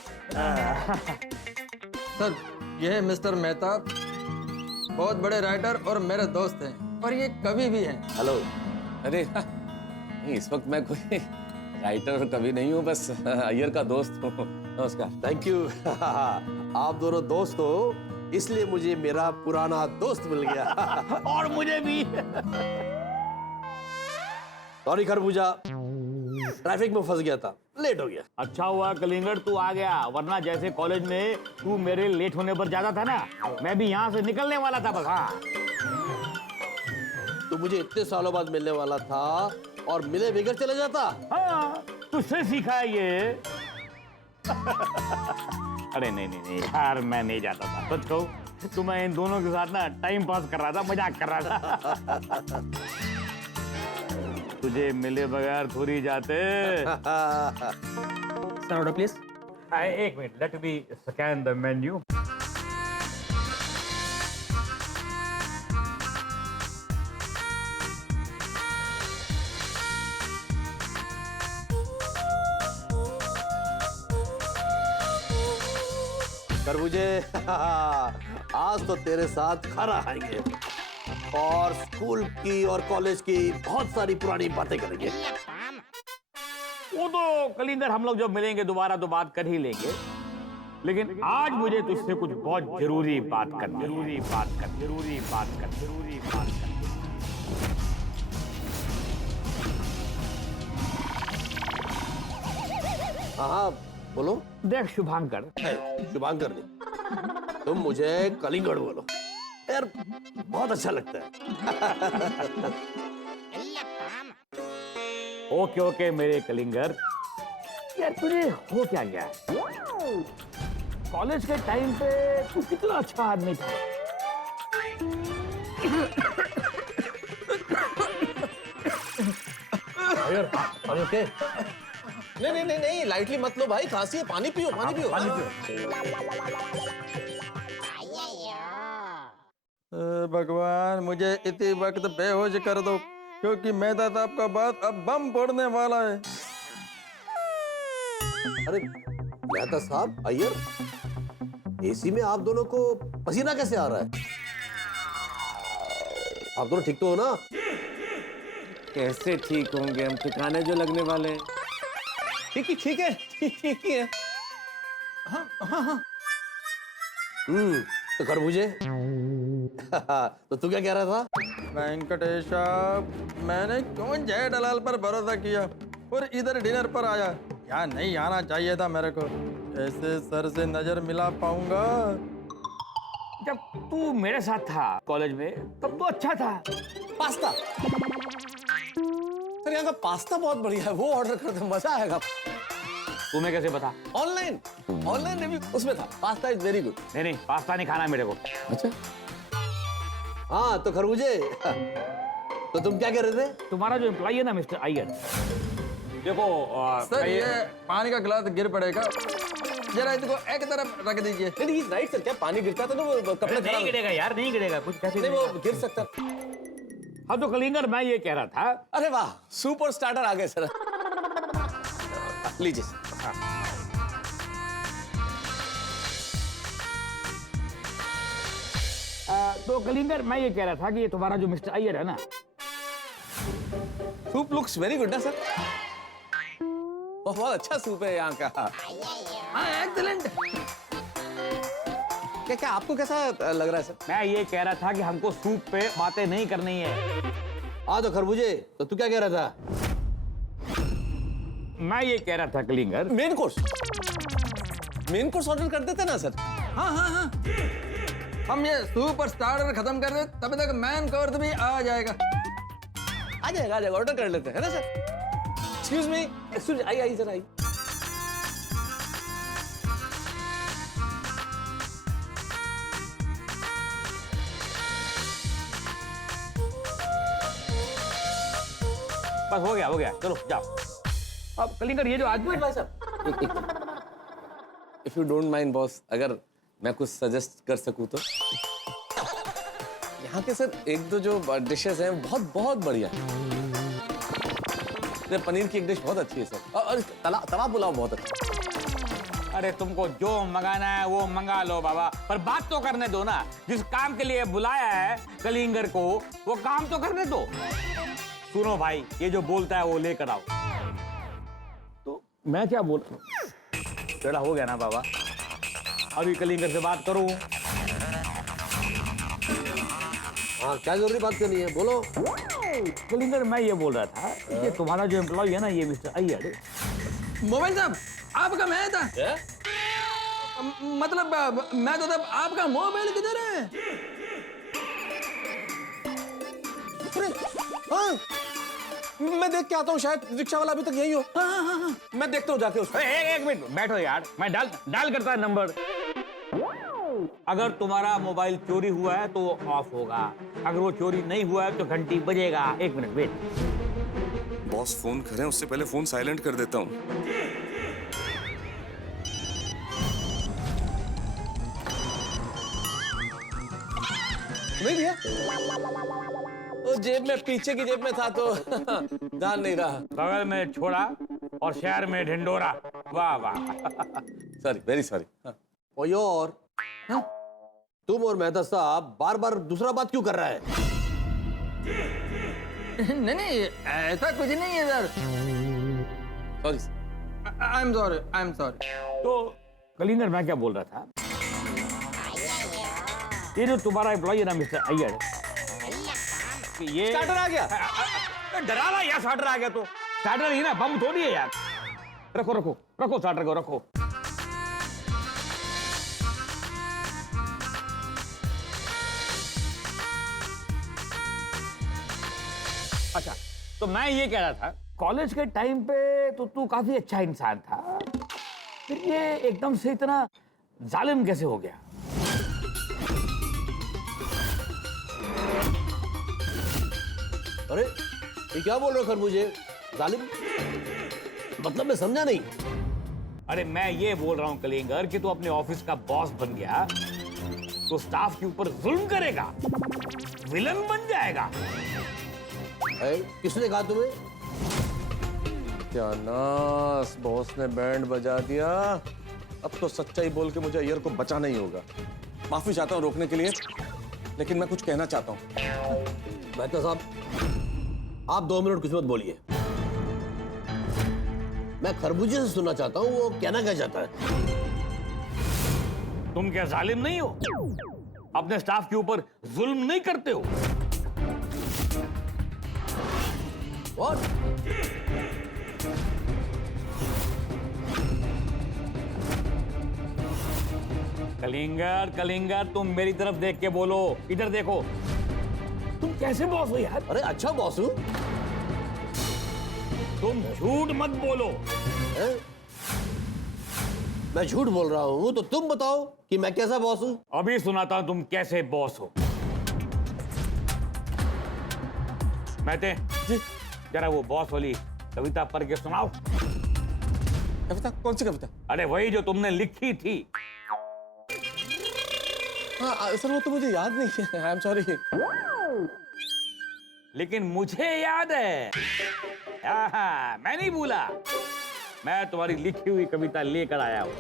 सर, ये है मिस्टर मेहता, बहुत बड़े राइटर और मेरे दोस्त हैं, और ये कभी भी हैं। हेलो। अरे नहीं, इस वक्त मैं कोई राइटर कभी नहीं हूँ, बस अय्यर का दोस्त हूँ। नमस्कार। Thank you. आप दोनों दोस्त हो, इसलिए मुझे मेरा पुराना दोस्त मिल गया। और मुझे भी। सॉरी खरबूजा, ट्रैफिक में फंस गया था, लेट हो गया। अच्छा हुआ कलिंगर तू आ गया, वरना जैसे कॉलेज में तू मेरे लेट होने पर ज्यादा था ना, मैं भी यहाँ से निकलने वाला था बस। हाँ, तू मुझे इतने सालों बाद मिलने वाला था और मिले बगैर चले जाता। हाँ, तुझसे सीखा है ये। अरे नहीं यार, मैं नहीं जाता था, सच कहूं तो मैं इन दोनों के साथ ना टाइम पास कर रहा था, मजाक कर रहा था। तुझे मिले बगैर थोड़ी जाते। Sir order please. एक minute, let me scan the menu. खरबूजे, आज तो तेरे साथ खाना खाएंगे और स्कूल की और कॉलेज की बहुत सारी पुरानी बातें करेंगे। वो तो कलिंगर हम लोग जब मिलेंगे दोबारा तो बात कर ही लेंगे, लेकिन आज मुझे तुझसे कुछ बहुत जरूरी बात करनी। हाँ बोलो। देख शुभांकर, शुभांकर नहीं, तुम मुझे कलिंगर बोलो यार, बहुत अच्छा लगता है। ओके मेरे कलिंगर। यार तुझे हो क्या गया? कॉलेज के टाइम पे तू कितना अच्छा आदमी था। नहीं नहीं नहीं नहीं, लाइटली मत लो भाई, खांसी है, पानी पियो, पानी पियो, पानी पियो। भगवान मुझे इसी वक्त बेहोश कर दो, क्योंकि मेहता साहब का बात अब बम फोड़ने वाला है। अरे मेहता साहब, अय्यर, एसी में आप दोनों को पसीना कैसे आ रहा है? आप दोनों ठीक तो हो ना? कैसे ठीक होंगे हम, ठिकाने जो लगने वाले हैं। ठीक ही ठीक है, ठीक ही है। तो खरबूजे तो तू क्या कह रहा था? वेंकटेश साहब, मैंने क्यों जय दलाल पर भरोसा किया और इधर डिनर पर आया? क्या नहीं आना चाहिए था मेरे को? ऐसे सर से नजर मिला पाऊंगा? जब तू मेरे साथ था कॉलेज में तब तो अच्छा था। पास्ता सर, यहाँ का पास्ता बहुत बढ़िया है, वो ऑर्डर कर दो, मजा आएगा। तुम्हें कैसे पता? ऑनलाइन रिव्यू उसमें था, पास्ता इज वेरी गुड। नहीं, पास्ता नहीं खाना मेरे को। अच्छा, हाँ तो खरबूजे, तो तुम क्या कह रहे थे? तुम्हारा जो एम्प्लॉई है ना मिस्टर अय्यर, देखो सर ये पानी का गिलास गिर पड़ेगा, जरा इसको एक तरफ रख दीजिए। नहीं राइट सर, क्या पानी गिरता था ना वो कपड़े नहीं गिरेगा यार, नहीं गिरेगा कुछ, कैसे नहीं, वो गिर सकता। हाँ तो कलिंगर, मैं ये कह रहा था। अरे वाह, सुपर स्टार्टर आ गए सर। लीजिए सर। तो कलिंगर, मैं ये कह रहा था कि ये तुम्हारा जो मिस्टर अय्यर है ना, सूप लुक्स वेरी गुड ना सर, बहुत अच्छा सूप है यहाँ का। हाँ एक्सीलेंट। क्या आपको कैसा लग रहा है सर? मैं ये कह रहा था कि हमको सूप पे बातें नहीं करनी है। हाँ तो खरबूजे, तो तू क्या कह रहा था? मैं ये कह रहा था कलिंगर, मेन कोर्स ऑर्डर कर देते ना सर। हाँ हाँ हाँ, हम ये सुपर स्टार्टर खत्म कर दे, तब तक मैन कोर्स भी आ जाएगा। आ जाएगा, ऑर्डर कर लेते हैं ना सर। एक्सक्यूज मी, आई सर, आई। बस हो गया, चलो जाओ। अब कलिंगर, ये जो आदमी भाई साहब, if you don't mind boss, अगर मैं कुछ सजेस्ट कर सकूं तो। यहाँ के सर एक दो जो डिशेस हैं बहुत बढ़िया है। पनीर की एक डिश बहुत अच्छी है सर, और तवा पुलाव बहुत अच्छा। अरे तुमको जो मंगाना है वो मंगा लो बाबा, पर बात तो करने दो ना। जिस काम के लिए बुलाया है कलिंगर को, वो काम तो करने दो। सुनो भाई, ये जो बोलता है वो लेकर आओ। तो मैं क्या बोल, तेरा हो गया ना बाबा, अभी कलिंगर से बात करूं। हाँ क्या जरूरी बात करनी है, बोलो। कलिंगर, मैं ये बोल रहा था, ये तुम्हारा जो एम्प्लॉय है ना, ये मिस्टर अय्यर। मोबाइल साहब, आपका मैं था। मतलब मैं तो तब, आपका मोबाइल किधर है? हाँ, मैं देख के आता हूँ, शायद रिक्शा वाला अभी तक यही हो। हाँ, मैं देखता हूँ जाके उसको। एक मिनट बैठो यार, मैं डाल करता है नंबर। अगर तुम्हारा मोबाइल चोरी हुआ है तो वो ऑफ होगा, अगर वो चोरी नहीं हुआ है तो घंटी बजेगा। एक मिनट वेट। बॉस फोन करें उससे पहले फोन साइलेंट कर देता हूँ। नहीं दिया? वो जेब में, पीछे की जेब में था तो ध्यान नहीं रहा। बगल में छोड़ा और शहर में ढिंडोरा। वाह वाह। Sorry, very sorry. और तुम और मेहता साहब बार बार दूसरा बात क्यों कर रहा है? नहीं, ऐसा कुछ नहीं है sir. Sorry, I am sorry. तो कलिंगर, मैं क्या बोल रहा था, ये जो तुम्हारा एम्प्लॉय है ना मिस्टर अय्यर, ये स्टार्टर आ गया। डरा रहा यार, स्टार्टर आ गया तो स्टार्टर ही ना, बम थोड़ी है यार। रखो स्टार्टर को, रखो। अच्छा, तो मैं ये कह रहा था, कॉलेज के टाइम पे तो तू काफी अच्छा इंसान था, फिर ये एकदम से इतना जालिम कैसे हो गया? अरे ये क्या बोल रहे हो खरबूजे? जालिम? मतलब मैं समझा नहीं। अरे मैं ये बोल रहा हूं कलिंगर कि तू अपने ऑफिस का बॉस बन गया तो स्टाफ के ऊपर जुल्म करेगा, विलन बन जाएगा। किसने कहा तुम्हें? क्या नास, बॉस ने बैंड बजा दिया। अब तो सच्चाई बोल के मुझे अय्यर को बचाना ही होगा। माफी चाहता हूँ रोकने के लिए, लेकिन मैं कुछ कहना चाहता हूँ। मेहता साहब, आप 2 मिनट कुछ मत बोलिए। मैं खरबूजे से सुनना चाहता हूँ वो कहना क्या चाहता है। तुम क्या जालिम नहीं हो? अपने स्टाफ के ऊपर जुल्म नहीं करते हो? What? कलिंगर, कलिंगर, तुम मेरी तरफ देख के बोलो। इधर देखो, तुम कैसे बॉस हो यार? अरे अच्छा बॉस हूँ। तुम झूठ मत बोलो। मैं झूठ बोल रहा हूँ तो तुम बताओ कि मैं कैसा बॉस हूँ। अभी सुनाता हूं तुम कैसे बॉस हो। महते जी, जरा वो बॉस वाली कविता पढ़ के सुनाओ। कविता? कौन सी कविता? अरे वही जो तुमने लिखी थी। हाँ सर, वो तो मुझे याद नहीं है। I am sorry. लेकिन मुझे याद है। मैं नहीं भूला। मैं तुम्हारी लिखी हुई कविता लेकर आया हूं।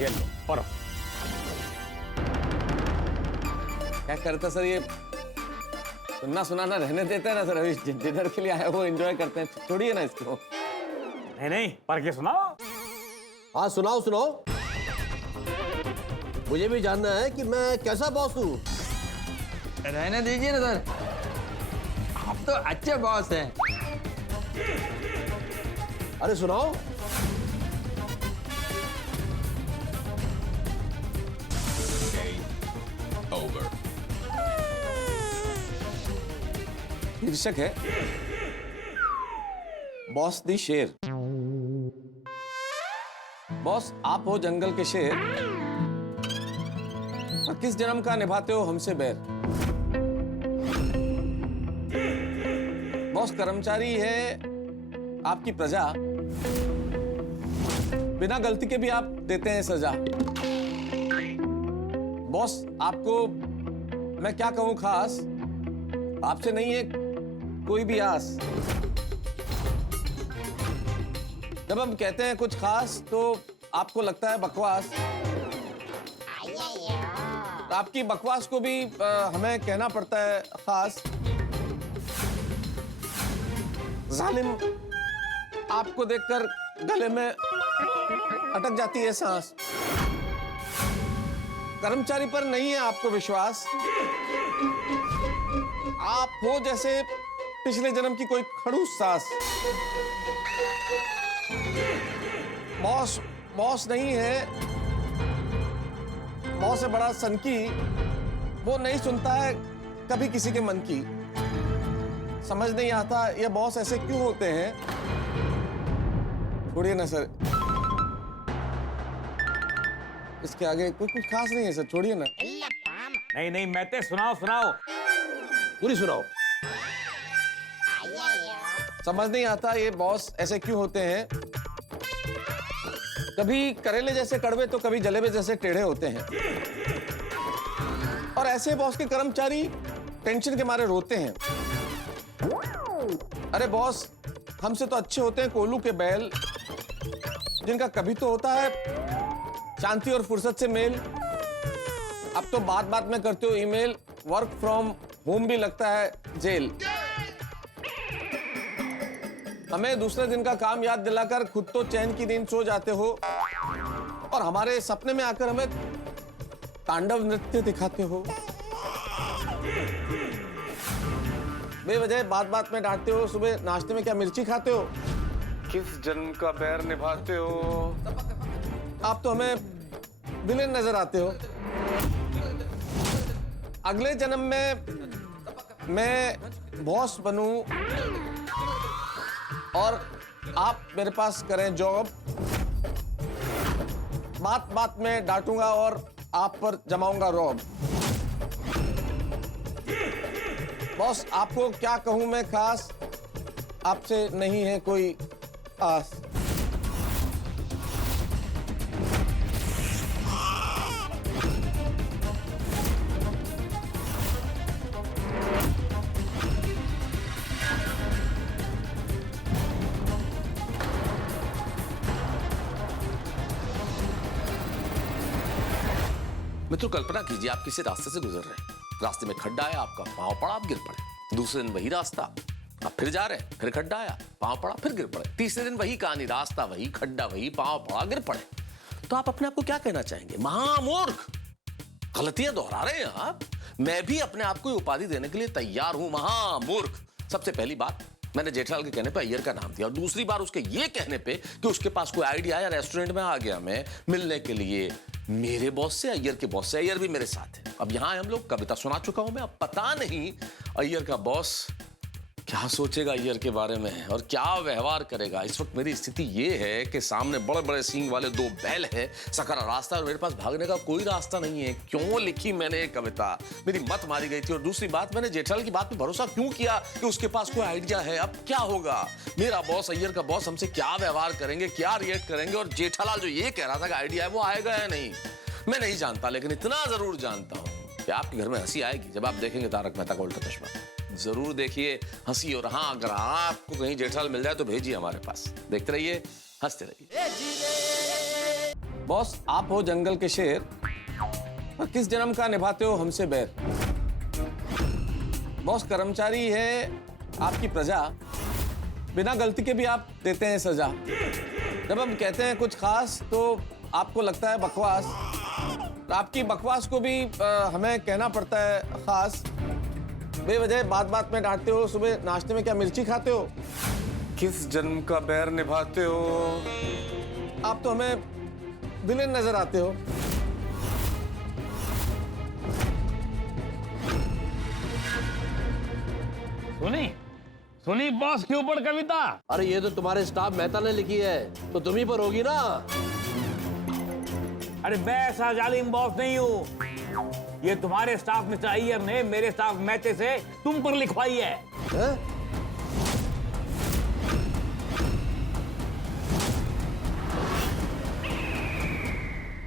ये लो, पढ़ो। क्या करता सर, ये सुनना सुनाना रहने देते हैं ना सर। अभी डिनर के लिए आया वो एंजॉय करते हैं, छोड़िए ना इसको। नहीं नहीं, पढ़ के सुनाओ। हाँ सुनाओ सुनाओ, मुझे भी जानना है कि मैं कैसा बॉस हूँ। रहने दीजिए ना सर, आप तो अच्छे बॉस हैं। अरे सुनाओ। शीर्षक है बॉस दी शेर। बॉस आप हो जंगल के शेर, और किस जन्म का निभाते हो हमसे बैर। बॉस कर्मचारी है आपकी प्रजा, बिना गलती के भी आप देते हैं सजा। बॉस आपको मैं क्या कहूं खास, आपसे नहीं है कोई भी आस। जब हम कहते हैं कुछ खास तो आपको लगता है बकवास। आपकी बकवास को भी हमें कहना पड़ता है खास। जालिम आपको देखकर गले में अटक जाती है सांस। कर्मचारी पर नहीं है आपको विश्वास। आप हो जैसे पिछले जन्म की कोई खड़ूस सास। बॉस बॉस नहीं है, बॉस से बड़ा सनकी, वो नहीं सुनता है कभी किसी के मन की। समझ नहीं आता ये बॉस ऐसे क्यों होते हैं। छोड़िए ना सर, इसके आगे कोई कुछ खास नहीं है सर, छोड़िए ना। नहीं नहीं, मैं सुनाओ सुनाओ, पूरी सुनाओ। समझ नहीं आता ये बॉस ऐसे क्यों होते हैं। कभी करेले जैसे कड़वे तो कभी जलेबे जैसे टेढ़े होते हैं। और ऐसे बॉस के कर्मचारी टेंशन के मारे रोते हैं। अरे बॉस हमसे तो अच्छे होते हैं कोलू के बैल, जिनका कभी तो होता है शांति और फुर्सत से मेल। अब तो बात बात में करते हो ईमेल, वर्क फ्रॉम होम भी लगता है जेल। हमें दूसरे दिन का काम याद दिलाकर खुद तो चैन की नींद सो जाते हो, और हमारे सपने में आकर हमें तांडव नृत्य दिखाते हो। बेवजह बात बात में डांटते हो। सुबह नाश्ते में क्या मिर्ची खाते हो। किस जन्म का बैर निभाते हो। आप तो हमें विलेन नजर आते हो। अगले जन्म में मैं बॉस बनूं और आप मेरे पास करें जॉब। बात बात में डांटूंगा और आप पर जमाऊंगा रॉब। बॉस आपको क्या कहूं मैं खास, आपसे नहीं है कोई आस। मित्रों, कल्पना कीजिए आप किसी रास्ते से गुजर रहे हैं, रास्ते में खड्डा आया, आपका पांव पड़ा, आप गिर पड़े। दूसरे दिन वही रास्ता, आप फिर जा रहे हैं, फिर खड्डा आया, पांव पड़ा, फिर गिर पड़े। तीसरे दिन वही कहानी, रास्ता वही, खड्डा वही, पांव पड़ा, गिर पड़े। तो आप अपने आप को क्या कहना चाहेंगे? महामूर्ख। गलतियां दोहरा रहे हैं आप। मैं भी अपने आप को उपाधि देने के लिए तैयार हूं, महामूर्ख। सबसे पहली बात, मैंने जेठालाल के कहने पे अय्यर का नाम दिया, और दूसरी बार उसके ये कहने पे कि उसके पास कोई आइडिया या रेस्टोरेंट में आ गया मैं मिलने के लिए मेरे बॉस से, अय्यर के बॉस से। अय्यर भी मेरे साथ है। अब यहां हम लोग कविता सुना चुका हूं मैं। अब पता नहीं अय्यर का बॉस क्या सोचेगा अय्यर के बारे में और क्या व्यवहार करेगा। इस वक्त मेरी स्थिति ये है कि सामने बड़े बड़े सींग वाले दो बैल है, सकरा रास्ता, और मेरे पास भागने का कोई रास्ता नहीं है। क्यों लिखी मैंने ये कविता? मेरी मत मारी गई थी। और दूसरी बात, मैंने जेठालाल की बात पे भरोसा क्यों किया कि उसके पास कोई आइडिया है? अब क्या होगा? मेरा बॉस, अय्यर का बॉस हमसे क्या व्यवहार करेंगे, क्या रिएक्ट करेंगे? और जेठालाल जो ये कह रहा था कि आइडिया है, वो आएगा या नहीं, मैं नहीं जानता। लेकिन इतना जरूर जानता हूं कि आपके घर में हंसी आएगी जब आप देखेंगे तारक मेहता का उल्टा चश्मा। जरूर देखिए हंसी। और हाँ, अगर आपको कहीं जेठालाल मिल जाए तो भेजिए हमारे पास। देखते रहिए, हंसते रहिए। बॉस, आप हो जंगल के शेर, और किस जन्म का निभाते हो हमसे बैर। बॉस, कर्मचारी है आपकी प्रजा, बिना गलती के भी आप देते हैं सजा। जब हम कहते हैं कुछ खास तो आपको लगता है बकवास। आपकी बकवास को भी हमें कहना पड़ता है खास। बेवजह बात बात में डांटते हो। सुबह नाश्ते में क्या मिर्ची खाते हो? किस जन्म का बैर निभाते हो? आप तो हमें विलेन नजर आते हो। सुनी बॉस के ऊपर कविता? अरे ये तो तुम्हारे स्टाफ मेहता ने लिखी है, तो तुम ही पर होगी ना। अरे मैं ऐसा जालिम बॉस नहीं हूँ। ये तुम्हारे स्टाफ मिस्टर अय्यर ने मेरे स्टाफ मेहते से तुम पर लिखवाई है।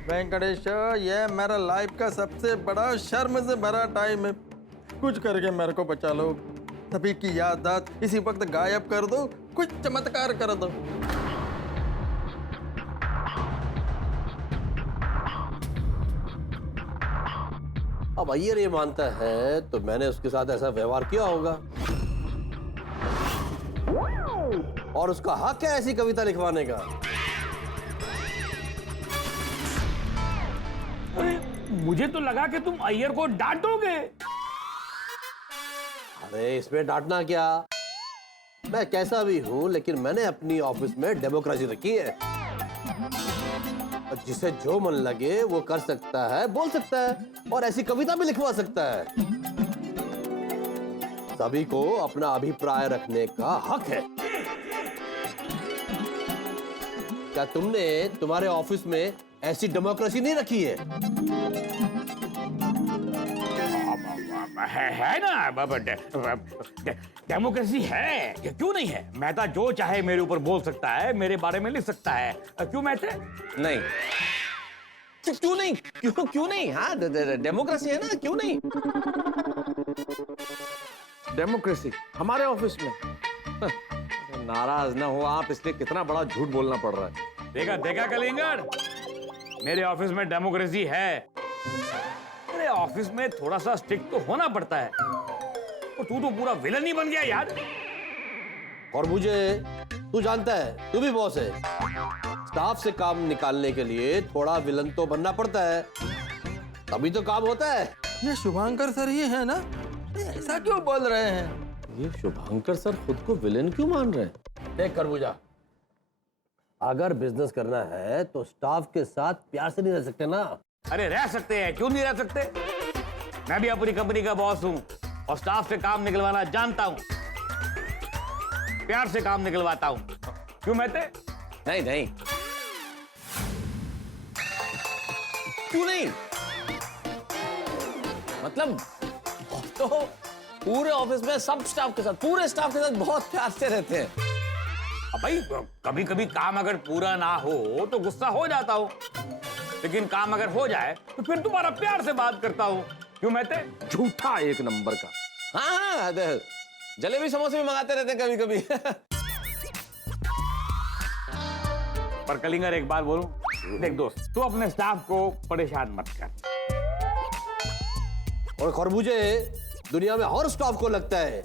वेंकटेश, ये मेरा लाइफ का सबसे बड़ा शर्म से भरा टाइम है। कुछ करके मेरे को बचा लो। सभी की याददाश्त इसी वक्त गायब कर दो, कुछ चमत्कार कर दो। अब अय्यर ये मानता है तो मैंने उसके साथ ऐसा व्यवहार किया होगा, और उसका हक है ऐसी कविता लिखवाने का। अरे मुझे तो लगा कि तुम अय्यर को डांटोगे। अरे इसमें डांटना क्या, मैं कैसा भी हूं लेकिन मैंने अपनी ऑफिस में डेमोक्रेसी रखी है। जिसे जो मन लगे वो कर सकता है, बोल सकता है, और ऐसी कविता भी लिखवा सकता है। सभी को अपना अभिप्राय रखने का हक है। क्या तुमने तुम्हारे ऑफिस में ऐसी डेमोक्रेसी नहीं रखी है? है ना, डेमोक्रेसी है, क्यों नहीं है? मेहता जो चाहे मेरे ऊपर बोल सकता है, मेरे बारे में लिख सकता है। क्यों मेहते? नहीं, क्यों नहीं? क्यों नहीं? हाँ, डेमोक्रेसी है ना, क्यों नहीं? डेमोक्रेसी हमारे ऑफिस में। नाराज ना हो आप, इसलिए कितना बड़ा झूठ बोलना पड़ रहा है। देखा कलिंगड़, मेरे ऑफिस में डेमोक्रेसी है। मेरे ऑफिस में थोड़ा सा स्ट्रिक्ट तो होना पड़ता है। और तू तो पूरा विलन ही बन गया यार। और मुझे, तू जानता है तू भी बॉस है, स्टाफ से काम निकालने के लिए थोड़ा विलन तो बनना पड़ता है, तभी तो काम होता है। ये शुभांकर सर ही है ना? ऐसा क्यों बोल रहे हैं? ये शुभांकर सर खुद को विलेन क्यों मान रहे हैं? देख खरबूजा, अगर बिजनेस करना है तो स्टाफ के साथ प्यार से नहीं रह सकते ना। अरे रह सकते हैं, क्यों नहीं रह सकते? मैं भी अपनी कंपनी का बॉस हूं और स्टाफ से काम निकलवाना जानता हूं, प्यार से काम निकलवाता हूं। क्यों मेहते? नहीं, क्यों नहीं? मतलब तो पूरे ऑफिस में सब स्टाफ के साथ, पूरे स्टाफ के साथ बहुत प्यार से रहते हैं। अब भाई कभी कभी काम अगर पूरा ना हो तो गुस्सा हो जाता हो, लेकिन काम अगर हो जाए तो फिर तुम्हारा प्यार से बात करता हूँ। क्यों महते? झूठा एक नंबर का। हाँ, जलेबी समोसे भी मंगाते रहते हैं कभी कभी। पर कलिंगर एक बात बोलूं, देख दोस्त, तू अपने स्टाफ को परेशान मत कर। और खरबूजे, दुनिया में हर स्टाफ को लगता है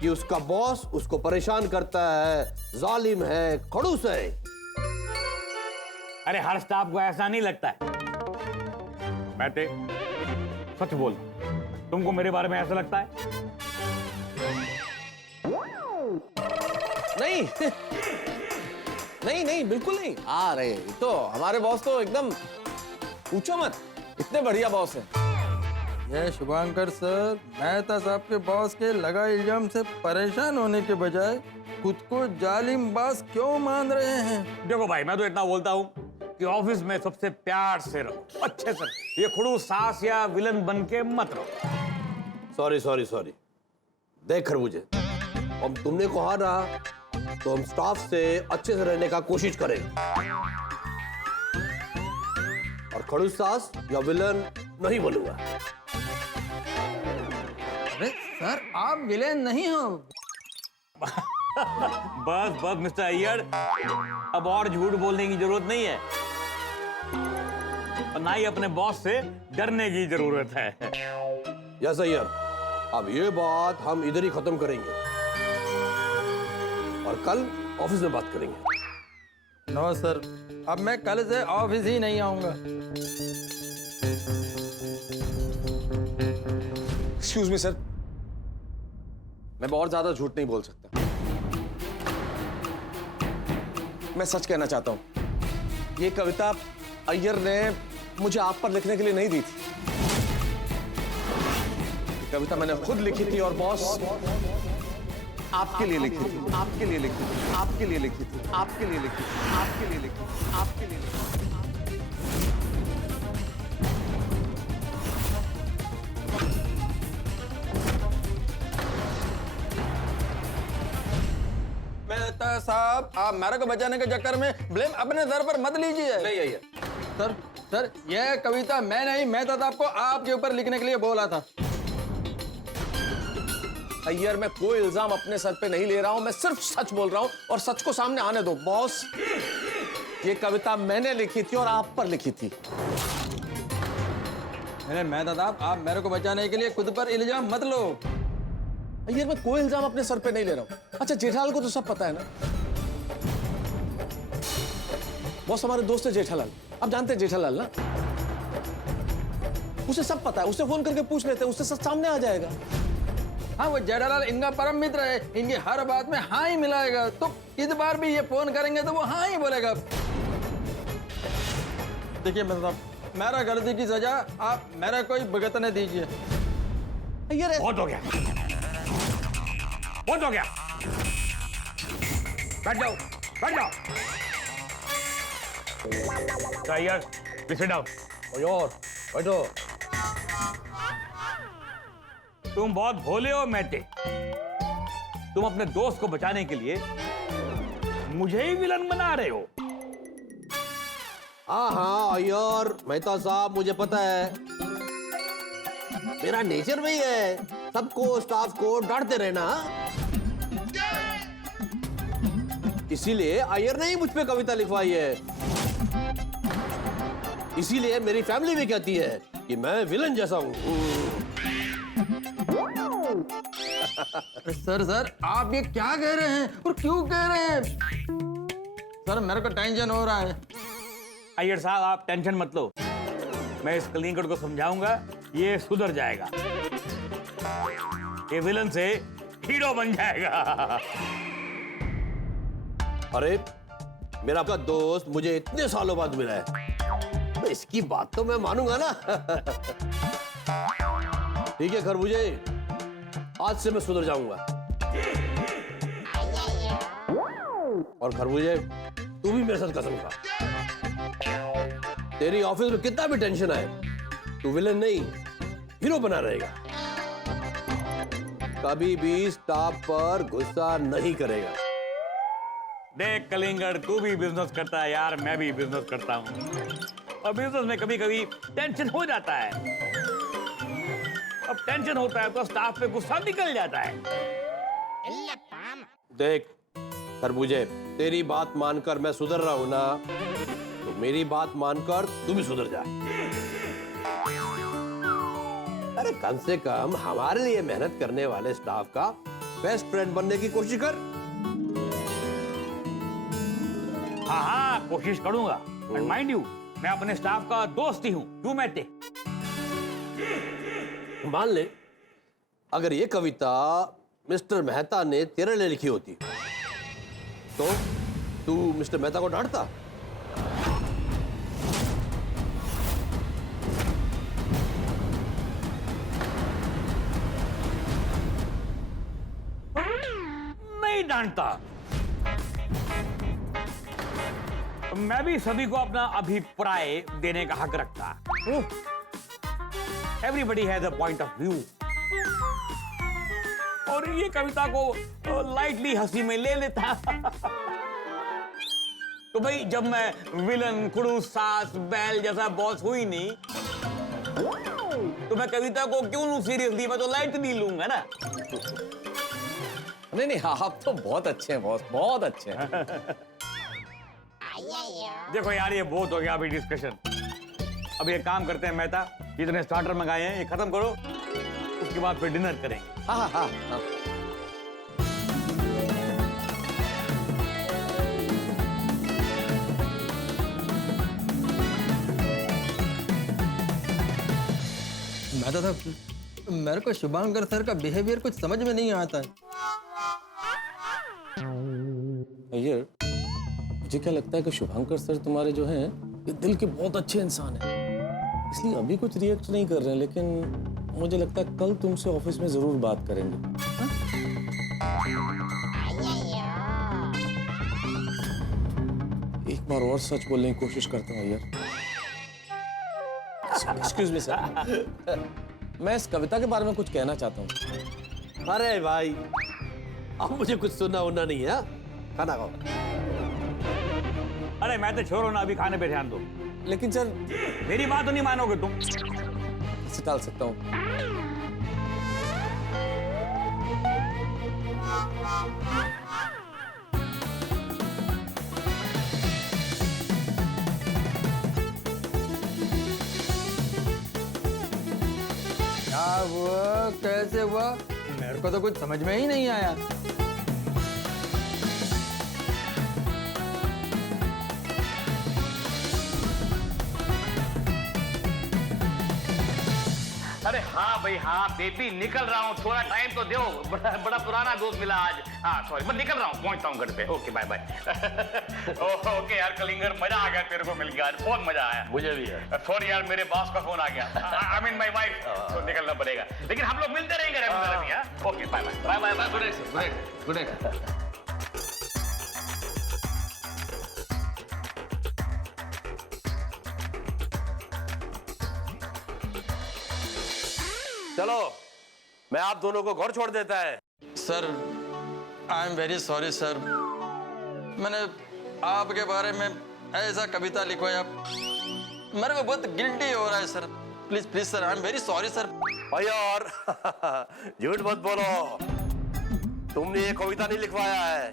कि उसका बॉस उसको परेशान करता है, जालिम है, खड़ूस है। अरे हर स्टाफ को ऐसा नहीं लगता है। महते, सच बोल, तुमको मेरे बारे में ऐसा लगता है? नहीं नहीं नहीं, बिल्कुल नहीं। आ रहे तो हमारे बॉस तो एकदम पूछो मत, इतने बढ़िया बॉस हैं। ये शुभांकर सर मेहता साहब के बॉस के लगा इल्जाम से परेशान होने के बजाय खुद को जालिम बॉस क्यों मान रहे हैं? देखो भाई, मैं तो इतना बोलता हूँ कि ऑफिस में सबसे प्यार से रहो, अच्छे से। ये खड़ूस सास या विलन बन के मत रहो। Sorry sorry sorry. देख खरबूजे, अब तुमने कहा ना तो हम स्टाफ से अच्छे से रहने का कोशिश करेंगे, और खड़ूस सास या विलन नहीं बोलूंगा। अरे सर, आप विलेन नहीं हो। बस बस मिस्टर अय्यर, अब और झूठ बोलने की जरूरत नहीं है, और ना ही अपने बॉस से डरने की जरूरत है। यस अय्यर, अब ये बात हम इधर ही खत्म करेंगे और कल ऑफिस में बात करेंगे। नो सर, अब मैं कल से ऑफिस ही नहीं आऊंगा। एक्सक्यूज मी सर, मैं बहुत ज्यादा झूठ नहीं बोल सकता। मैं सच कहना चाहता हूं, ये कविता अय्यर ने मुझे आप पर लिखने के लिए नहीं दी थी। ये कविता मैंने खुद लिखी थी और बॉस आपके लिए लिखी थी, आपके लिए लिखी थी, आपके लिए लिखी थी, आपके लिए लिखी थी, आपके लिए लिखी थी, आपके लिए लिखी थी। मेहता साहब, आप मेरे को बचाने के चक्कर में ब्लेम अपने सर पर मत लीजिए। नहीं अय्यर सर, यह कविता मैं नहीं, मेहता साहब को आपके ऊपर लिखने के लिए बोला था। अय्यर, मैं कोई इल्जाम अपने सर पे नहीं ले रहा हूं, मैं सिर्फ सच बोल रहा हूं, और सच को सामने आने दो। बॉस, ये कविता मैंने लिखी थी और आप पर लिखी थी। मैंने मेहता साहब, आप मेरे को बचाने के लिए खुद पर इल्जाम मत लो। अय्यर, मैं कोई इल्जाम अपने सर पे नहीं ले रहा हूं। अच्छा, जेठालाल को तो सब पता है ना? बॉस, हमारे दोस्त है जेठालाल, आप जानते हैं जेठालाल ना? उसे सब पता है, उसे फोन करके पूछ लेते हैं, उससे सब सामने आ जाएगा। हाँ, वो जेठालाल इनका परम मित्र है, इनकी हर बात में हाँ ही मिलाएगा। तो इस बार भी ये फोन करेंगे तो वो हाँ ही बोलेगा। देखिए मतलब, मेरा गलती की सजा आप मेरा कोई भुगतने दीजिए। अय्यर, बहुत हो गया, बहुत हो गया। बैठ जाओ, बैठ जाओ। Iyer, please sit down. और बैठो। तुम बहुत भोले हो महते। तुम अपने दोस्त को बचाने के लिए मुझे ही विलन बना रहे हो। हाँ अय्यर, मेहता साहब, मुझे पता है, मेरा नेचर में ही है सबको, स्टाफ को डांटते रहना। इसीलिए अय्यर ने ही मुझ पे कविता लिखवाई है। इसीलिए मेरी फैमिली भी कहती है कि मैं विलन जैसा हूं। सर, आप ये क्या कह रहे हैं और क्यों कह रहे हैं? सर, मेरे को टेंशन हो रहा है। अय्यर साहब, आप टेंशन मत लो, मैं इस कलिंगड़ को समझाऊंगा, ये सुधर जाएगा, ये विलन से हीरो बन जाएगा। अरे, मेरा आपका दोस्त मुझे इतने सालों बाद मिला है, तो इसकी बात तो मैं मानूंगा ना। ठीक है खरबूजे, आज से मैं सुधर जाऊंगा। और खरबूजे, तू भी मेरे साथ कसम खा, तेरी ऑफिस में कितना भी टेंशन आए, तू विलन नहीं, हीरो बना रहेगा। कभी भी स्टाफ पर गुस्सा नहीं करेगा। देख कलिंगर, तू भी बिजनेस करता है यार, मैं भी बिजनेस करता हूँ, और बिजनेस में कभी कभी टेंशन हो जाता है। अब टेंशन होता है तो स्टाफ पे गुस्सा निकल जाता है। देख खरबूजे, तेरी बात मानकर मैं सुधर रहा हूं ना, तो मेरी बात मानकर तू भी सुधर जा। अरे कम से कम हमारे लिए मेहनत करने वाले स्टाफ का बेस्ट फ्रेंड बनने की कोशिश कर। हाँ हाँ, कोशिश करूंगा। माइंड यू, मैं अपने स्टाफ का दोस्त ही हूँ, क्यों मैते? मान ले अगर ये कविता मिस्टर मेहता ने तेरे लिए लिखी होती तो तू मिस्टर मेहता को डांटता? नहीं डांटता। मैं भी सभी को अपना अभिप्राय देने का हक रखता। Everybody has a point of view. और ये कविता को लाइटली हंसी में ले लेता। तो भाई जब मैं विलन, खड़ूस, सास, बैल जैसा बॉस हुई नहीं, तो मैं कविता को क्यों लूं सीरियसली? मैं तो लाइटली लूंगा ना। नहीं नहीं, आप तो बहुत अच्छे हैं बॉस, बहुत अच्छे हैं। देखो यार, ये बहुत हो गया अभी डिस्कशन। अब ये काम करते हैं मेहता, जितने स्टार्टर मंगाए हैं ये खत्म करो, उसके बाद फिर डिनर करेंगे। हाँ हाँ हाँ। मेहता साहब, मेरे को शुभांकर सर का बिहेवियर कुछ समझ में नहीं आता है। अय्यर, मुझे क्या लगता है कि शुभांकर सर तुम्हारे जो हैं ये दिल के बहुत अच्छे इंसान हैं, इसलिए अभी कुछ रिएक्ट नहीं कर रहे हैं, लेकिन मुझे लगता है कल तुमसे ऑफिस में जरूर बात करेंगे। हा? एक बार और सच बोलने की कोशिश करता हूँ यार। एक्सक्यूज मी सर, मैं इस कविता के बारे में कुछ कहना चाहता हूँ। अरे भाई, अब मुझे कुछ सुनना होना नहीं है। खाना खाओ। अरे मैं तो छोड़ो ना, अभी खाने पे ध्यान दो। लेकिन सर, मेरी बात तो नहीं मानोगे तुम। कैसे टाल सकता हूँ? क्या हुआ, कैसे हुआ, मेरे को तो कुछ समझ में ही नहीं आया। अरे हाँ भाई हाँ, बेबी निकल रहा हूँ, थोड़ा टाइम तो दो। बड़ा पुराना दोस्त मिला आज। हाँ सॉरी, मैं निकल रहा हूँ, पहुंचता हूँ घर पे। Okay bye bye. ओके यार कलिंगर, मजा आ गया तेरे को मिल गया आज, बहुत मजा आया। मुझे भी है। सॉरी यार, मेरे बॉस का फोन आ गया। आई मीन माय वाइफ, तो निकलना पड़ेगा, लेकिन हम लोग मिलते रहेंगे regular. Okay bye bye bye bye. Good night good night. चलो, मैं आप दोनों को घर छोड़ देता है। Sir, I am very sorry sir. मैंने आपके बारे में ऐसा कविता लिखवाया, मेरे को बहुत गिल्टी हो रहा है sir. Please please sir, I am very sorry sir. भाई और झूठ मत बोलो, तुमने ये कविता नहीं लिखवाया है।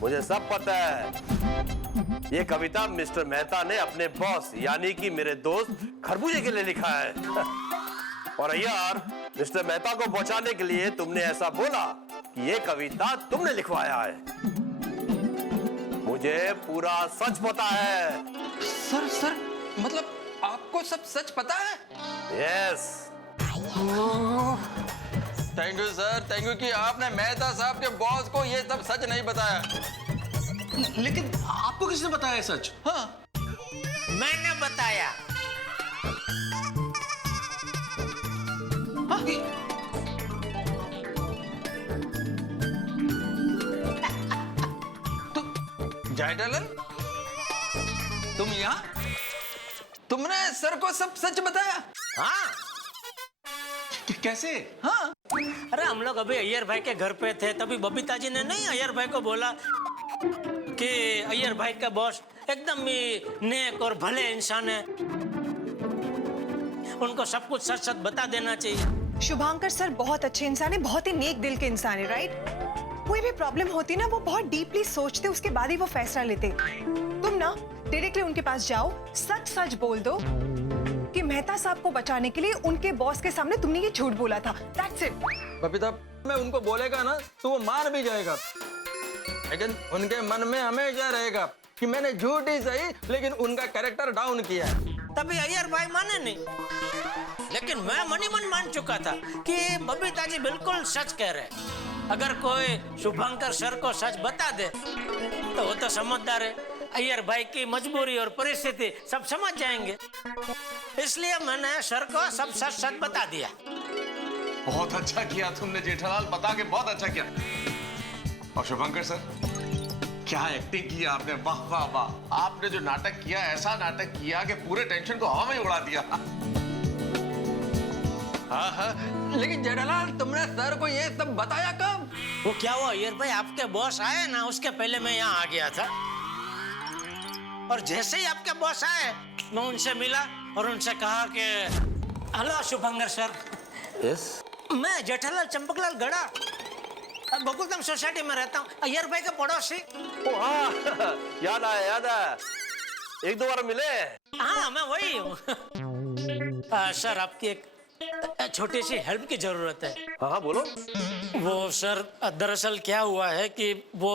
मुझे सब पता है। ये कविता मिस्टर मेहता ने अपने बॉस यानी कि मेरे दोस्त खरबूजे के लिए लिखा है। और यार, मिस्टर मेहता को बचाने के लिए तुमने ऐसा बोला कि ये कविता तुमने लिखवाया है। मुझे पूरा सच पता है। सर मतलब आपको सब सच पता है? Yes. Thank you sir, thank you कि आपने मेहता साहब के बॉस को ये सब सच नहीं बताया। लेकिन आपको किसने बताया सच? हाँ, मैंने बताया। जायडलन, तुम यहाँ? तुमने सर को सब सच बताया? हाँ, कैसे? हाँ, अरे हम लोग अभी अय्यर भाई के घर पे थे, तभी बबीता जी ने नहीं अय्यर भाई को बोला कि अय्यर भाई का बॉस एकदम ही नेक और भले इंसान है, उनको सब कुछ सच सच बता देना चाहिए। शुभांकर सर बहुत अच्छे इंसान है, बहुत ही नेक दिल के इंसान है, राइट? कोई भी प्रॉब्लम होती ना वो बहुत डीपली सोचते, उसके बाद ही वो फैसला लेते। तुम ना डायरेक्टली उनके पास जाओ, सच सच बोल दो कि मेहता साहब को बचाने के लिए उनके बॉस के सामने तुमने ये झूठ बोला था। That's it. बबीता, मैं उनको बोलेगा ना तो वो मान भी जाएगा, लेकिन उनके मन में हमेशा रहेगा कि मैंने झूठ ही सही लेकिन उनका कैरेक्टर डाउन किया है। तभी अय्यर भाई माने नहीं, लेकिन मैं मनी मन मान चुका था कि बबीता जी बिल्कुल सच कह रहे हैं। अगर कोई शुभंकर सर को सच बता दे तो वो तो समझदार है, अय्यर भाई की मजबूरी और परिस्थिति सब समझ जाएंगे, इसलिए मैंने सर को सब सच सच बता दिया। बहुत अच्छा किया तुमने जेठालाल, बता के बहुत अच्छा किया। और शुभंकर सर, क्या एक्टिंग की आपने, वाह वाह वाह। आपने जो नाटक किया, ऐसा नाटक किया कि पूरे टेंशन को हवा में उड़ा दिया। हाँ हाँ, लेकिन जेठालाल तुमने सर को ये सब बताया कब? वो क्या हुआ अय्यर भाई, आपके बॉस आए ना उसके पहले मैं यहाँ आ गया था, और जैसे ही आपके बॉस आए मैं उनसे मिला और उनसे कहा कि हेलो शुभंकर सर। यस, मैं जेठालाल चंपकलाल गड़ा, गोकुलधाम सोसाइटी में रहता हूँ, अय्यर भाई का पड़ोसी। ओ हाँ, याद आया याद आया, एक दो बार मिले। हाँ मैं वही हूँ। सर आपकी एक छोटी सी हेल्प की जरूरत है। हाँ हाँ बोलो। वो सर दरअसल क्या हुआ है कि वो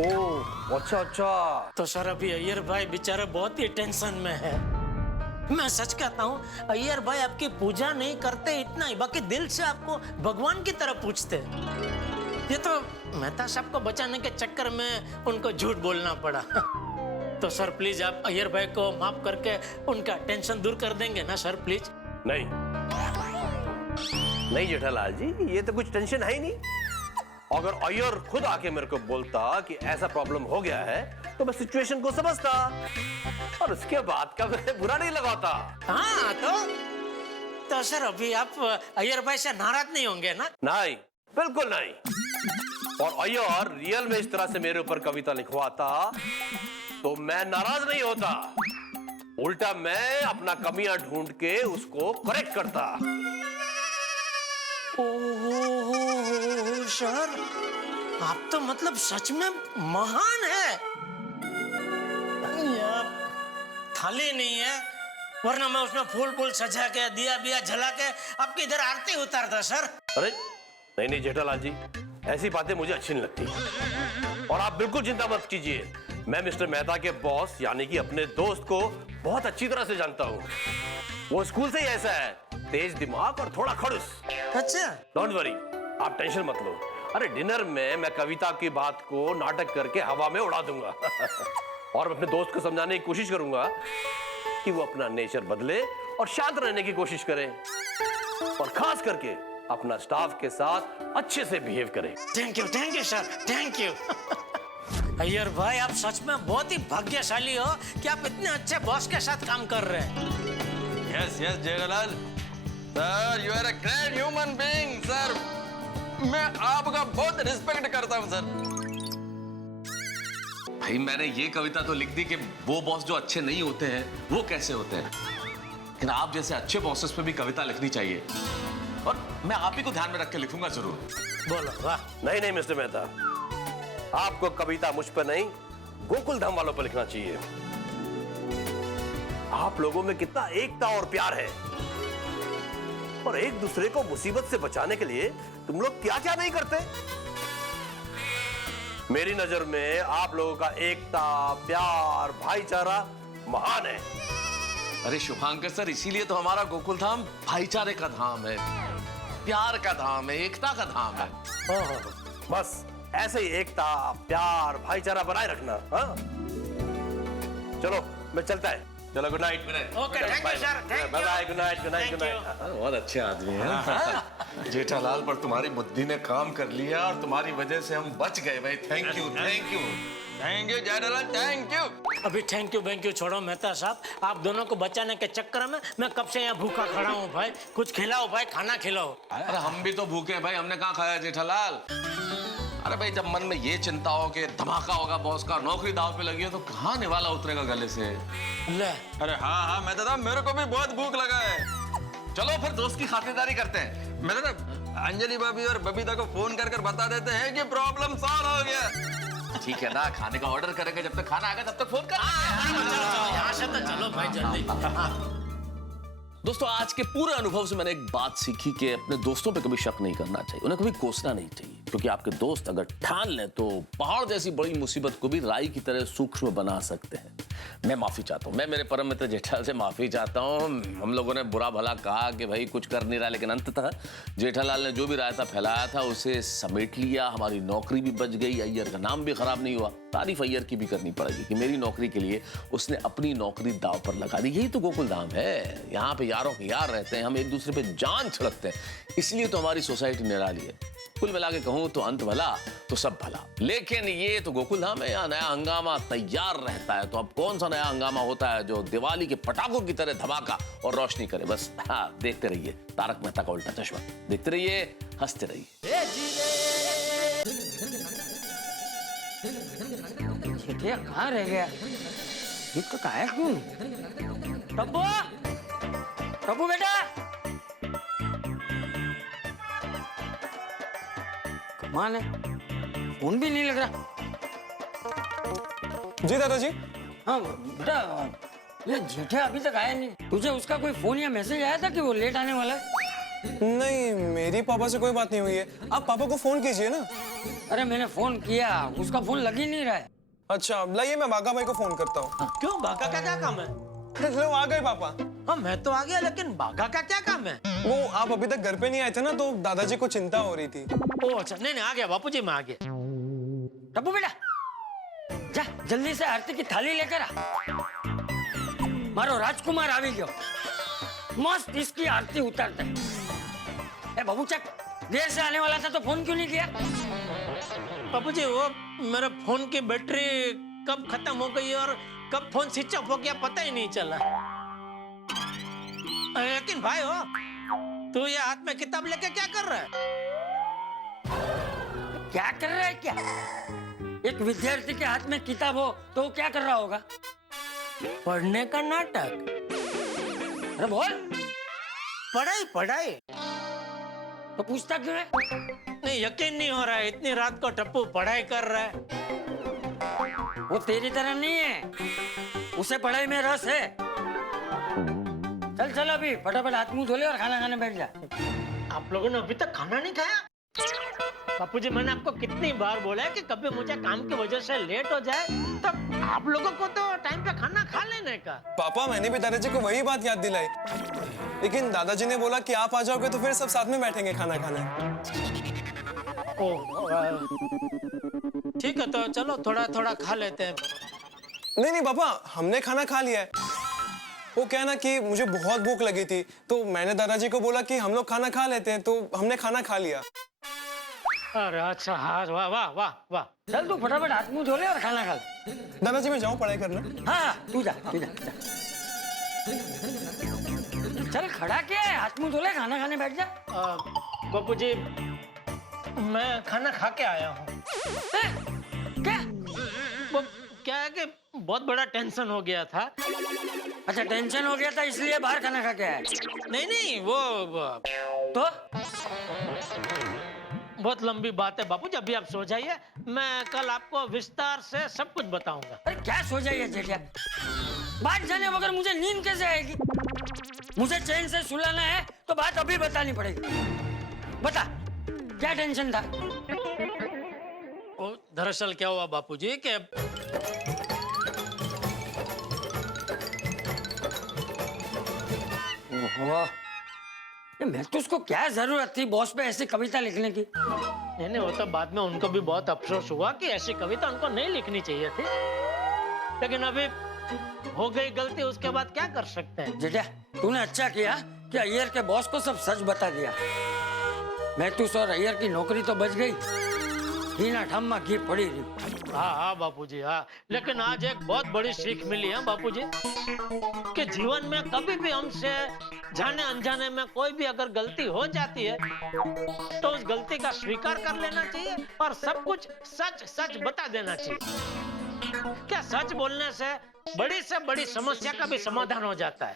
ओह अच्छा अच्छा। तो सर अभी अय्यर भाई बेचारे बहुत ही टेंशन में है। मैं सच कहता हूँ अय्यर भाई आपकी पूजा नहीं करते इतना ही, बाकी दिल से आपको भगवान की तरह पूछते। ये तो मेहता साहब को बचाने के चक्कर में उनको झूठ बोलना पड़ा। तो सर प्लीज आप अय्यर भाई को माफ करके उनका टेंशन दूर कर देंगे ना सर, प्लीज। नहीं नहीं जेठालाल जी, ये तो कुछ टेंशन है ही नहीं। अगर अय्यर खुद आके मेरे को बोलता कि ऐसा प्रॉब्लम हो गया है तो मैं सिचुएशन को समझता और उसके बाद का मैं बुरा नहीं लगाता। हाँ तो सर अभी आप अय्यर भाई से नाराज नहीं होंगे ना? नहीं, बिल्कुल नहीं। और अय्यर रियल में इस तरह से मेरे ऊपर कविता लिखवाता तो मैं नाराज नहीं होता, उल्टा मैं अपना कमियां ढूंढ के उसको करेक्ट करता। ओह सर, आप तो मतलब सच में महान है। थाली नहीं है, वरना मैं उसमें फूल फूल सजा के दिया बिया जला के आपकी इधर आरती उतारता सर। अरे नहीं नहीं जेठालाल जी, ऐसी बातें मुझे अच्छी नहीं लगती। और आप बिल्कुल चिंता मत कीजिए, मैं मिस्टर मेहता के बॉस यानी कि अपने दोस्त को बहुत अच्छी तरह से जानता हूँ। वो स्कूल से ही ऐसा है, तेज दिमाग और थोड़ा खड़ूस। अच्छा, डोंट वरी, आप टेंशन मत लो। अरे डिनर में मैं कविता की बात को नाटक करके हवा में उड़ा दूंगा। और अपने दोस्त को समझाने की कोशिश करूंगा कि वो अपना नेचर बदले और शांत रहने की कोशिश करे, और खास करके अपना स्टाफ के साथ अच्छे से बिहेव करे। Thank you sir, thank you. Iyer भाई आप सच में बहुत ही भाग्यशाली हो कि आप इतने अच्छे बॉस के साथ काम कर रहे हैं। Yes yes Jethalal sir, you are a great human being sir. मैं आपका बहुत रिस्पेक्ट करता हूं सर। भाई मैंने ये कविता तो लिख दी कि वो बॉस जो अच्छे नहीं होते हैं वो कैसे होते हैं, लेकिन आप जैसे अच्छे बॉसेस पे भी कविता लिखनी चाहिए, और मैं आप ही को ध्यान में रख के लिखूंगा जरूर। बोलो वाह। नहीं नहीं मिस्टर मेहता, आपको कविता मुझ पर नहीं गोकुल धाम वालों पर लिखना चाहिए। आप लोगों में कितना एकता और प्यार है, और एक दूसरे को मुसीबत से बचाने के लिए तुम लोग क्या क्या नहीं करते। मेरी नजर में आप लोगों का एकता, प्यार, भाईचारा महान है। अरे शुभांकर सर, इसीलिए तो हमारा गोकुल धाम भाईचारे का धाम है, प्यार का धाम है, एकता का धाम है। बस ऐसे ही एकता, प्यार, भाईचारा बनाए रखना। हाँ चलो मैं चलता है। चलो good night. Okay, thank you sir, thank you. Bye bye, good night, good night, good night. बहुत अच्छे आदमी हैं। जेठालाल, पर तुम्हारी बुद्धि ने काम कर लिया और तुम्हारी वजह से हम बच गए भाई। Thank you, thank you. Thank you Jethalal, thank you. अभी थैंक यू छोड़ो मेहता साहब, आप दोनों को बचाने के चक्कर में मैं कब से यहाँ भूखा खड़ा हूँ भाई। कुछ खिलाओ भाई, खाना खिलाओ। अरे हम भी तो भूखे हैं भाई, हमने कहाँ खाया जेठालाल। अरे भाई जब मन में ये चिंता हो कि धमाका होगा बॉस का, नौकरी दाव पे लगी हो, तो कहाँ निवाला उतरेगा गले से। ले अरे हाँ मैं दादा, मेरे को भी बहुत भूख लगा है। चलो फिर दोस्त की खातिरदारी करते हैं। मैं दादा अंजलि भाभी और बबीता को फोन कर बता देते हैं कि प्रॉब्लम सॉल्व हो गया। ठीक है ना, खाने का ऑर्डर करेंगे, जब तक खाना आएगा तब तक फोन कर। यहाँ से तो चलो भाई जल्दी। दोस्तों आज के पूरे अनुभव से मैंने एक बात सीखी कि अपने दोस्तों पे कभी शक नहीं करना चाहिए, उन्हें कभी कोसना नहीं चाहिए, क्योंकि आपके दोस्त अगर ठान लें तो पहाड़ जैसी बड़ी मुसीबत को भी राई की तरह सूक्ष्म बना सकते हैं। मैं माफी चाहता हूँ, मैं मेरे परम मित्र जेठालाल से माफी चाहता हूँ। हम लोगों ने बुरा भला कहा कि भाई कुछ कर नहीं रहा, लेकिन अंततः जेठालाल ने जो भी रायता फैलाया था उसे समेट लिया, हमारी नौकरी भी बच गई, अय्यर का नाम भी खराब नहीं हुआ। तारीफ अय्यर की भी करनी पड़ेगी कि मेरी नौकरी के लिए उसने अपनी नौकरी दाव पर लगा दी। यही तो गोकुल धाम है, यहाँ पे यारों के यार रहते हैं, हम एक दूसरे पे जान छिड़कते हैं, इसलिए तो हमारी सोसाइटी निराली है। कुल मिला के कहूँ तो अंत भला तो सब भला। लेकिन ये तो गोकुल धाम है, यहाँ नया हंगामा तैयार रहता है। तो अब कौन सा नया हंगामा होता है जो दिवाली के पटाखों की तरह धमाका और रोशनी करे। बस हाँ, देखते रहिए तारक मेहता का उल्टा चश्मा, देखते रहिए, हंसते रहिए। कहाँ रह गया? इसका कहाँ है? क्यों? टप्पू, टप्पू बेटा, कमाल है, फोन भी नहीं लग रहा। जी दादाजी। हाँ बेटा, ये जेठा अभी तक आया नहीं। तुझे उसका कोई फोन या मैसेज आया था कि वो लेट आने वाला है? नहीं, मेरी पापा से कोई बात नहीं हुई है। आप पापा को फोन कीजिए ना। अरे मैंने फोन किया, उसका फोन लग ही नहीं रहा है। अच्छा, लाइए मैं बागा भाई को फोन करता हूँ। क्यों, बागा का क्या काम है? लो आ गए पापा। हाँ मैं तो आ गया, लेकिन बागा का क्या काम है? वो आप अभी तक घर पे नहीं आए थे ना, तो दादाजी को चिंता हो रही थी। ओ अच्छा, नहीं आ गया बापूजी, मैं आ गया। टप्पू बेटा, जा जल्दी से आरती की थाली लेकर आ। मारो राजकुमार आवी गयो, मस्त इसकी आरती उतारते। ए बाबू चक, देर से आने वाला था तो फोन क्यों नहीं किया? बापूजी वो मेरे फोन की बैटरी कब खत्म हो गई और कब फोन स्विच ऑफ हो गया पता ही नहीं चला। लेकिन भाई हो, तू ये हाथ में किताब लेके क्या कर रहा है? क्या कर रहा है क्या? एक विद्यार्थी के हाथ में किताब हो तो वो क्या कर रहा होगा? पढ़ने का नाटक। अरे बोल। पढ़ाई पढ़ाई। तो पूछता क्यों है? नहीं, यकीन नहीं हो रहा है, इतनी रात को टप्पू पढ़ाई कर रहा है। वो तेरी तरह नहीं है, उसे पढ़ाई में रस है। चल चल अभी फटाफट हाथ मुंह धो ले और खाना खाने बैठ जा। आप लोगों ने अभी तक खाना नहीं खाया? बापूजी मैंने आपको कितनी बार बोला है कि कभी मुझे काम की वजह से लेट हो जाए तब आप लोगों को तो टाइम पे खाना खा लेने का। पापा मैंने भी दादाजी को वही बात याद दिलाई, लेकिन दादाजी ने बोला कि आप आ जाओगे तो फिर सब साथ में बैठेंगे खाना खाने। ठीक है तो चलो थोड़ा थोड़ा खा लेते हैं। नहीं पापा, हमने खाना खा लिया है। वो क्या ना कि मुझे बहुत भूख लगी थी, तो मैंने दादाजी को बोला कि हम लोग खाना खा लेते हैं, तो हमने खाना खा लिया। अरे अच्छा, हाँ वाह वाह वाह वाह। चल तू फटाफट हाथ मुंह धो ले और खाना खा ले। दादाजी मैं जाऊँ पढ़ाई करना? हाँ तू जा, तू जा। चल खड़ा क्या है, हाथ मुंह धो ले, खाना खाने बैठ जा। बापूजी मैं खाना खा के आया हूँ। क्या? वो क्या है कि बहुत बड़ा टेंशन हो गया था। अच्छा टेंशन हो गया था इसलिए बाहर खाना खा के आया? नहीं नहीं वो तो बहुत लंबी बात है बापू, जब भी आप सो जाइए, मैं कल आपको विस्तार से सब कुछ बताऊंगा। अरे क्या सो जाइए जेठिया, बात जाने बगैर मुझे नींद कैसे आएगी? मुझे चैन से सुलाना है तो बात अभी बतानी पड़ेगी। बता क्या टेंशन था? दरअसल क्या हुआ बापूजी कि मैं तो उसको क्या जरूरत थी बॉस पे ऐसी कविता लिखने की? नहीं वो तो बाद में उनको भी बहुत अफसोस हुआ कि ऐसी कविता उनको नहीं लिखनी चाहिए थी, लेकिन अभी हो गई गलती, उसके बाद क्या कर सकते हैं। जेठा तूने अच्छा किया कि अय्यर के बॉस को सब सच बता दिया। मैं तू और अय्यर की नौकरी तो बच गई, घीना ठाम में घी पड़ी रही। हाँ हाँ बापूजी, हाँ। लेकिन आज एक बहुत बड़ी सीख मिली है बापूजी कि जीवन में कभी भी हमसे जाने अनजाने में कोई भी अगर गलती हो जाती है तो उस गलती का स्वीकार कर लेना चाहिए और सब कुछ सच सच बता देना चाहिए। क्या सच बोलने से बड़ी समस्या का भी समाधान हो जाता है।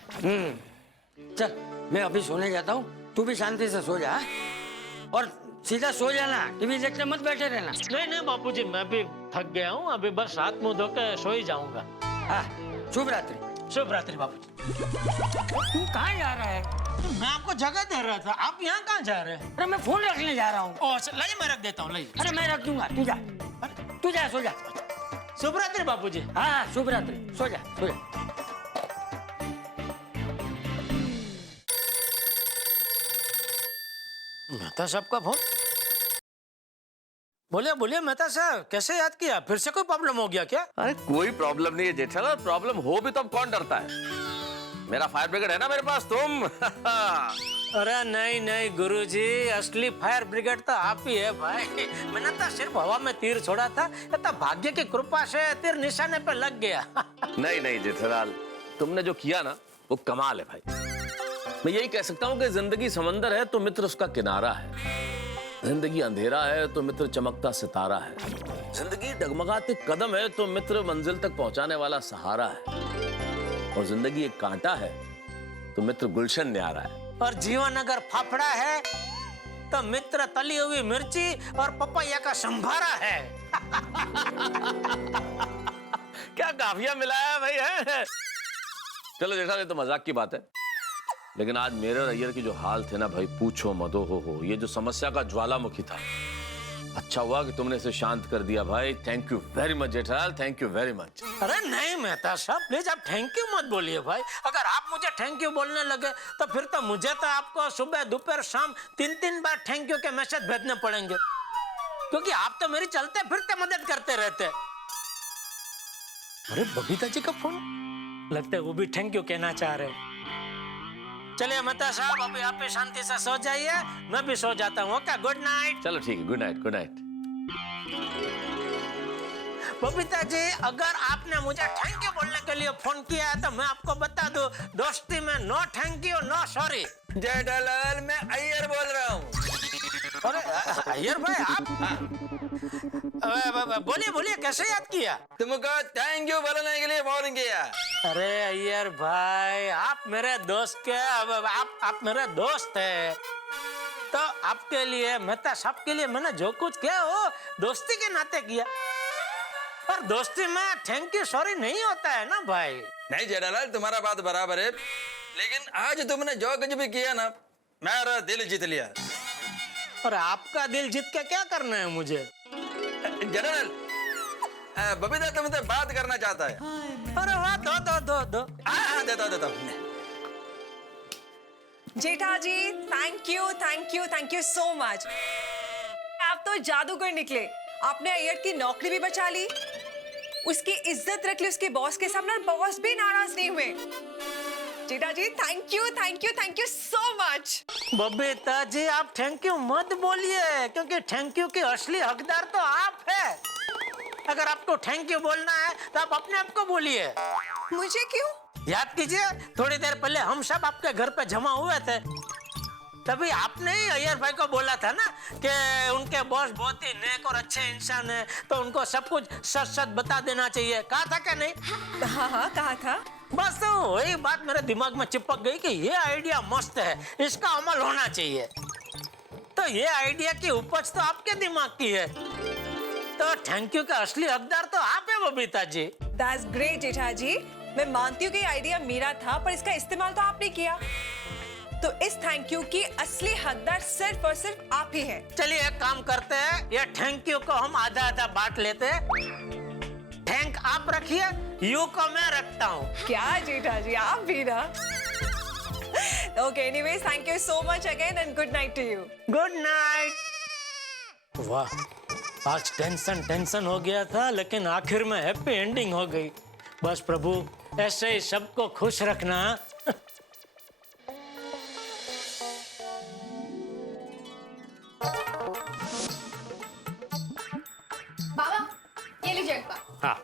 चल मैं अभी सोने जाता हूँ, तू भी शांति से सो जा। हाँ? और सीधा सो जाना, टीवी देखते मत बैठे रहना। नहीं बापूजी, मैं भी थक गया हूँ, अभी बस हाथ मुंह धो के सो ही जाऊंगा। हाँ, शुभ रात्रि। शुभ रात्रि बापूजी। तू कहाँ जा रहा है? मैं आपको जगह दे रहा था, आप यहाँ कहाँ जा रहे हैं? अरे मैं फोन रखने जा रहा हूँ। लाइए मैं रख देता हूँ, लाइए। अरे मैं रख दूंगा, तू जा, तू जा, सो जा। शुभ रात्रि बापूजी। हाँ शुभ रात्रि, सो जा सो जा। मेहता साहब का फोन। बोलिए मेहता साहब, कैसे याद किया? फिर से कोई प्रॉब्लम हो गया क्या? अरे कोई प्रॉब्लम नहीं है जेठालाल, प्रॉब्लम हो भी तो अब कौन डरता है? मेरा फायर ब्रिगेड है ना मेरे पास, तुम। अरे नहीं गुरुजी, असली फायर ब्रिगेड तो आप ही है भाई। मैंने तो सिर्फ हवा में तीर छोड़ा था, ये तो भाग्य की कृपा से तीर निशाने पे लग गया। नहीं जेठालाल, तुमने जो किया ना वो कमाल है भाई। मैं यही कह सकता हूँ कि जिंदगी समंदर है तो मित्र उसका किनारा है, जिंदगी अंधेरा है तो मित्र चमकता सितारा है, जिंदगी डगमगाते कदम है तो मित्र मंजिल तक पहुंचाने वाला सहारा है, और जिंदगी एक कांटा है तो मित्र गुलशन न्यारा है। और जीवन अगर फाफड़ा है तो मित्र तली हुई मिर्ची और पपैया का संभारा है। क्या काफिया मिलाया भाई है। चलो जेठा, ये तो मजाक की बात है, लेकिन आज मेरे और अय्यर की जो हाल थे ना भाई, पूछो मत। हो ये जो समस्या का ज्वालामुखी था, अच्छा हुआ कि तुमने इसे शांत कर दिया भाई। Thank you very much Jethalal, thank you very much. अरे नहीं मेहता साहब, प्लीज आप थैंक यू मत बोलिए भाई। अगर आप मुझे थैंक यू बोलने लगे तो फिर तो मुझे तो आपको सुबह दोपहर शाम 3 बार थैंक यू के मैसेज भेजने पड़ेंगे, क्योंकि आप तो मेरी चलते फिरते मदद करते रहते। अरे बबीता जी का फोन, लगता है वो भी थैंक यू कहना चाह रहे हैं। चलिए मेहता साहब, अभी आप भी शांति से सो जाइए, मैं भी सो जाता हूँ। Okay, good night. चलो ठीक है, good night good night. Babita ji, अगर आपने मुझे थैंक यू बोलने के लिए फोन किया है तो मैं आपको बता दूं, दोस्ती में no thank you no sorry. Jethalal, मैं अय्यर बोल रहा हूँ। अरे अय्यर भाई, आप बोलिए कैसे याद किया? तुमको थैंक यू बोलने के लिए फोन किया। अरे अय्यर भाई, आप मेरे दोस्त के आप मेरे दोस्त है, तो आपके लिए, मेहता साहब के लिए मैंने जो कुछ किया वो दोस्ती के नाते किया। पर दोस्ती में थैंक यू सॉरी नहीं होता है ना भाई। नहीं जेठालाल, तुम्हारा बात बराबर है, लेकिन आज तुमने जो कुछ भी किया ना, मेरा दिल जीत लिया। और आपका दिल जीत के क्या करना है मुझे? जेठालाल, बबीता तुमसे बात करना चाहता है। अरे वाह, दो। हाँ, देता हूँ। जेठा ji, thank you so much. आप तो जादूगर निकले। आपने अय्यर की नौकरी भी बचा ली, उसकी इज्जत रख ली उसके बॉस के सामने, बॉस भी नाराज नहीं हुए। Jetha ji, thank you so much. Babita ji, आप थैंक यू मत बोलिए, क्योंकि थैंक यू की असली हकदार तो आप है। अगर आपको थैंक यू बोलना है तो आप अपने आप को बोलिए। मुझे क्यों? याद कीजिए, थोड़ी देर पहले हम सब आपके घर पे जमा हुए थे, तभी आपने ही अय्यर भाई को बोला था ना कि उनके बॉस बहुत ही नेक और अच्छे इंसान है, तो उनको सब कुछ सच सच बता देना चाहिए। कहा था क्या नहीं? हाँ, कहा था। बस तो वही बात मेरे दिमाग में चिपक गई कि ये आइडिया मस्त है, इसका अमल होना चाहिए। तो ये आइडिया की उपज तो आपके दिमाग की है, तो थैंक यू का असली हकदार तो आप है बबीता जी। That's great जेठा जी। मैं मानती हूँ कि आइडिया मेरा था, पर इसका इस्तेमाल तो आपने किया, तो इस थैंक यू की असली हकदार सिर्फ और सिर्फ आप ही हैं। चलिए एक काम करते हैं, ये थैंक यू को हम आधा आधा बांट लेते हैं। थैंक आप रखिए, यू को मैं रखता हूँ। क्या जेठा जी, आप भी ना। Okay, anyways, thank you so much again and good night to you. Good night. वाह, आज टेंशन हो गया था, लेकिन आखिर में हैप्पी एंडिंग हो गई। बस प्रभु ऐसे ही सबको खुश रखना। लीजिए एक बार। हाँ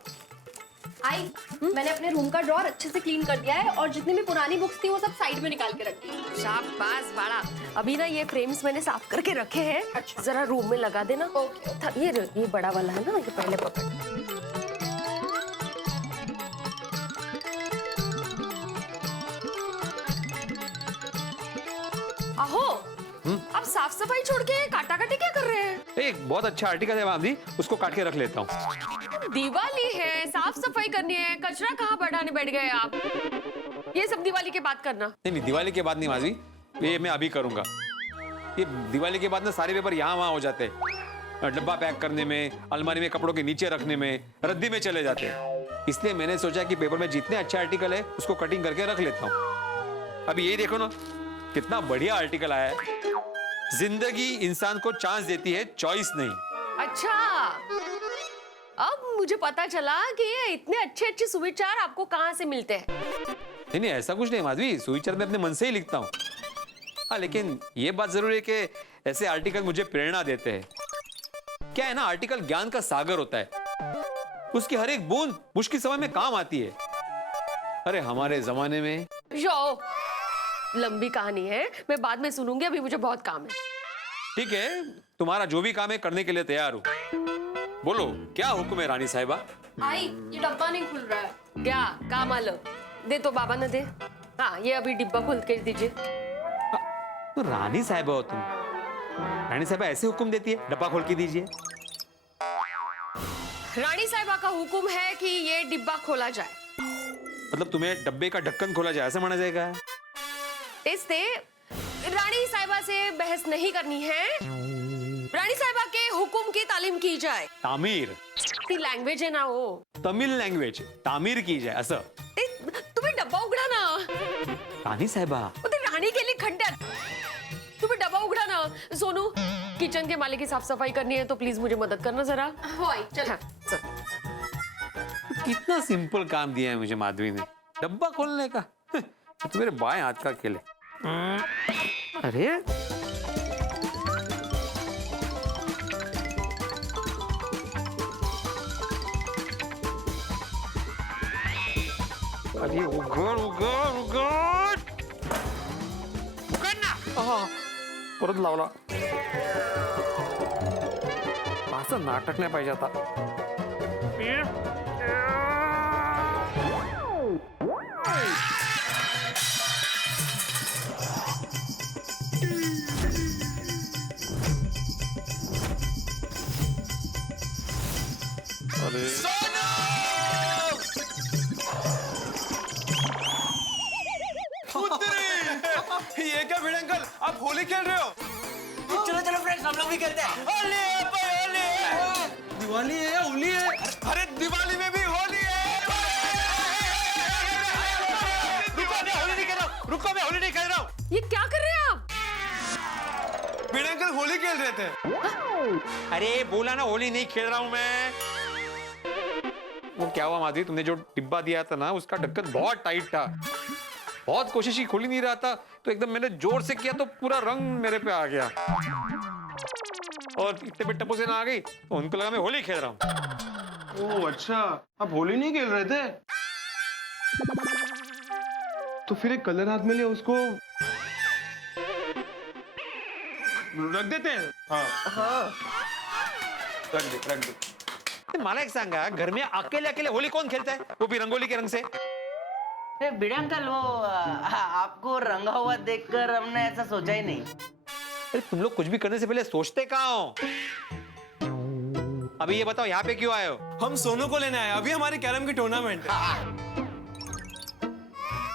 आई मैंने अपने रूम का ड्रॉर अच्छे से क्लीन कर दिया है और जितनी भी पुरानी बुक्स थी वो सब साइड में निकाल के रख दी। शाबाश बाड़ा। अभी ना ये फ्रेम्स मैंने साफ करके रखे हैं। अच्छा। जरा रूम में लगा देना। ओके। ये बड़ा वाला है ना, ये पहले पकड़। आहो, आप साफ सफाई छोड़ के काटा काटी क्या कर रहे हैं? एक बहुत अच्छा आर्टिकल है मामी, उसको काट के रख लेता हूँ। दिवाली है, साफ सफाई करनी है, कचरा कहाँ बढ़ाने बैठ गए आप? ये सब दिवाली के बाद करना। नहीं, दिवाली के बाद नहीं माधवी, ये मैं अभी करूंगा। ये दिवाली के बाद ना सारे पेपर यहाँ वहाँ हो जाते हैं, डब्बा पैक करने में, अलमारी में कपड़ों के नीचे रखने में, रद्दी में चले जाते हैं। इसलिए मैंने सोचा कि पेपर में जितने अच्छे आर्टिकल है उसको कटिंग करके रख लेता हूँ। अभी यही देखो ना, कितना बढ़िया आर्टिकल आया है। जिंदगी इंसान को चांस देती है, चॉइस नहीं। अच्छा, अब मुझे पता चला कि ये इतने अच्छे अच्छे सुविचार आपको कहाँ से मिलते हैं। नहीं नहीं, ऐसा कुछ नहीं माधवी, सुविचार मैं अपने मन से ही लिखता हूँ। हाँ, लेकिन ये बात जरूर है कि ऐसे आर्टिकल मुझे प्रेरणा देते हैं। क्या है ना, आर्टिकल ज्ञान का सागर होता है, उसकी हर एक बूंद मुश्किल समय में काम आती है। अरे हमारे जमाने में लंबी कहानी है, मैं बाद में सुनूंगी, अभी मुझे बहुत काम है। ठीक है, तुम्हारा जो भी काम है करने के लिए तैयार हूँ। बोलो क्या हुक्म है रानी साहिबा? आई ये डब्बा नहीं खुल रहा है। क्या काम आलो? दे तो बाबा ने दे। हाँ, ये अभी डिब्बा खोल के दीजिए। तो रानी साहिबा हो तुम, रानी साहिबा ऐसे हुक्म देती है, डब्बा खोल के दीजिए। रानी साहिबा का हुक्म है कि ये डिब्बा खोला जाए। मतलब तुम्हें डब्बे का ढक्कन खोला जाए ऐसा माना जाएगा? तेस्ते, रानी साहिबा से बहस नहीं करनी है। रानी साहिबा के हुक्म की तालीम की जाए। तामीर ती लँग्वेज आहे ना हो, तमिल लँग्वेज तामीर की जाए असं। तुम्ही डब्बा उघडा ना। रानी साहिबा, ते राणी गेली खड्ड्यात, तुम्ही डब्बा उघडा ना। सोनू, किचन के माले की साफ सफाई करनी है तो प्लीज मुझे मदद करना जरा। होय चल। कितना सिंपल काम दिया है मुझे माधवी ने, डब्बा खोलने का। तो मेरे बाएं हाथ का खेल है। अरे अरे उघड उघड उघड उघड ना। परत लावला, असं नाटक नाही पाहिजे आता। ये क्या भिड़ अंकल, आप होली खेल रहे हो? चलो चलो फ्रेंड्स, हम लोग भी खेलते हैं। होली है भाई, होली है। दिवाली है या होली है? अरे दिवाली में भी होली है। रुको, मैं होली नहीं खेल रहा हूँ, रुको, मैं होली नहीं खेल रहा हूँ। ये क्या कर रहे हैं आप? भिड़ अंकल होली खेल रहे थे। अरे बोला ना होली नहीं खेल रहा हूँ मैं। वो क्या हुआ माधवी, तुमने जो डिब्बा दिया था ना उसका ढक्कन बहुत टाइट था, बहुत कोशिश की, खुल ही नहीं रहा था, तो एकदम मैंने जोर से किया तो पूरा रंग मेरे पे आ गया और इतने में टप्पू से ना आ गई तो उनको लगा मैं होली खेल रहा हूँ। ओह अच्छा, आप होली नहीं खेल रहे थे? तो फिर एक कलर हाथ में ले, उसको रख देते हैं। हाँ रख दे। मला एक सांगा, घर में अकेले अकेले होली कौन खेलता है, वो भी रंगोली के रंग से? भिड़े अंकल, वो आपको रंगा हुआ देखकर हमने ऐसा सोचा ही नहीं। अरे तुम लोग कुछ भी करने से पहले सोचते कहाँ हो? अभी ये बताओ यहाँ पे क्यों आए हो? हम सोनू को लेने आए, अभी हमारी कैरम की टूर्नामेंट है।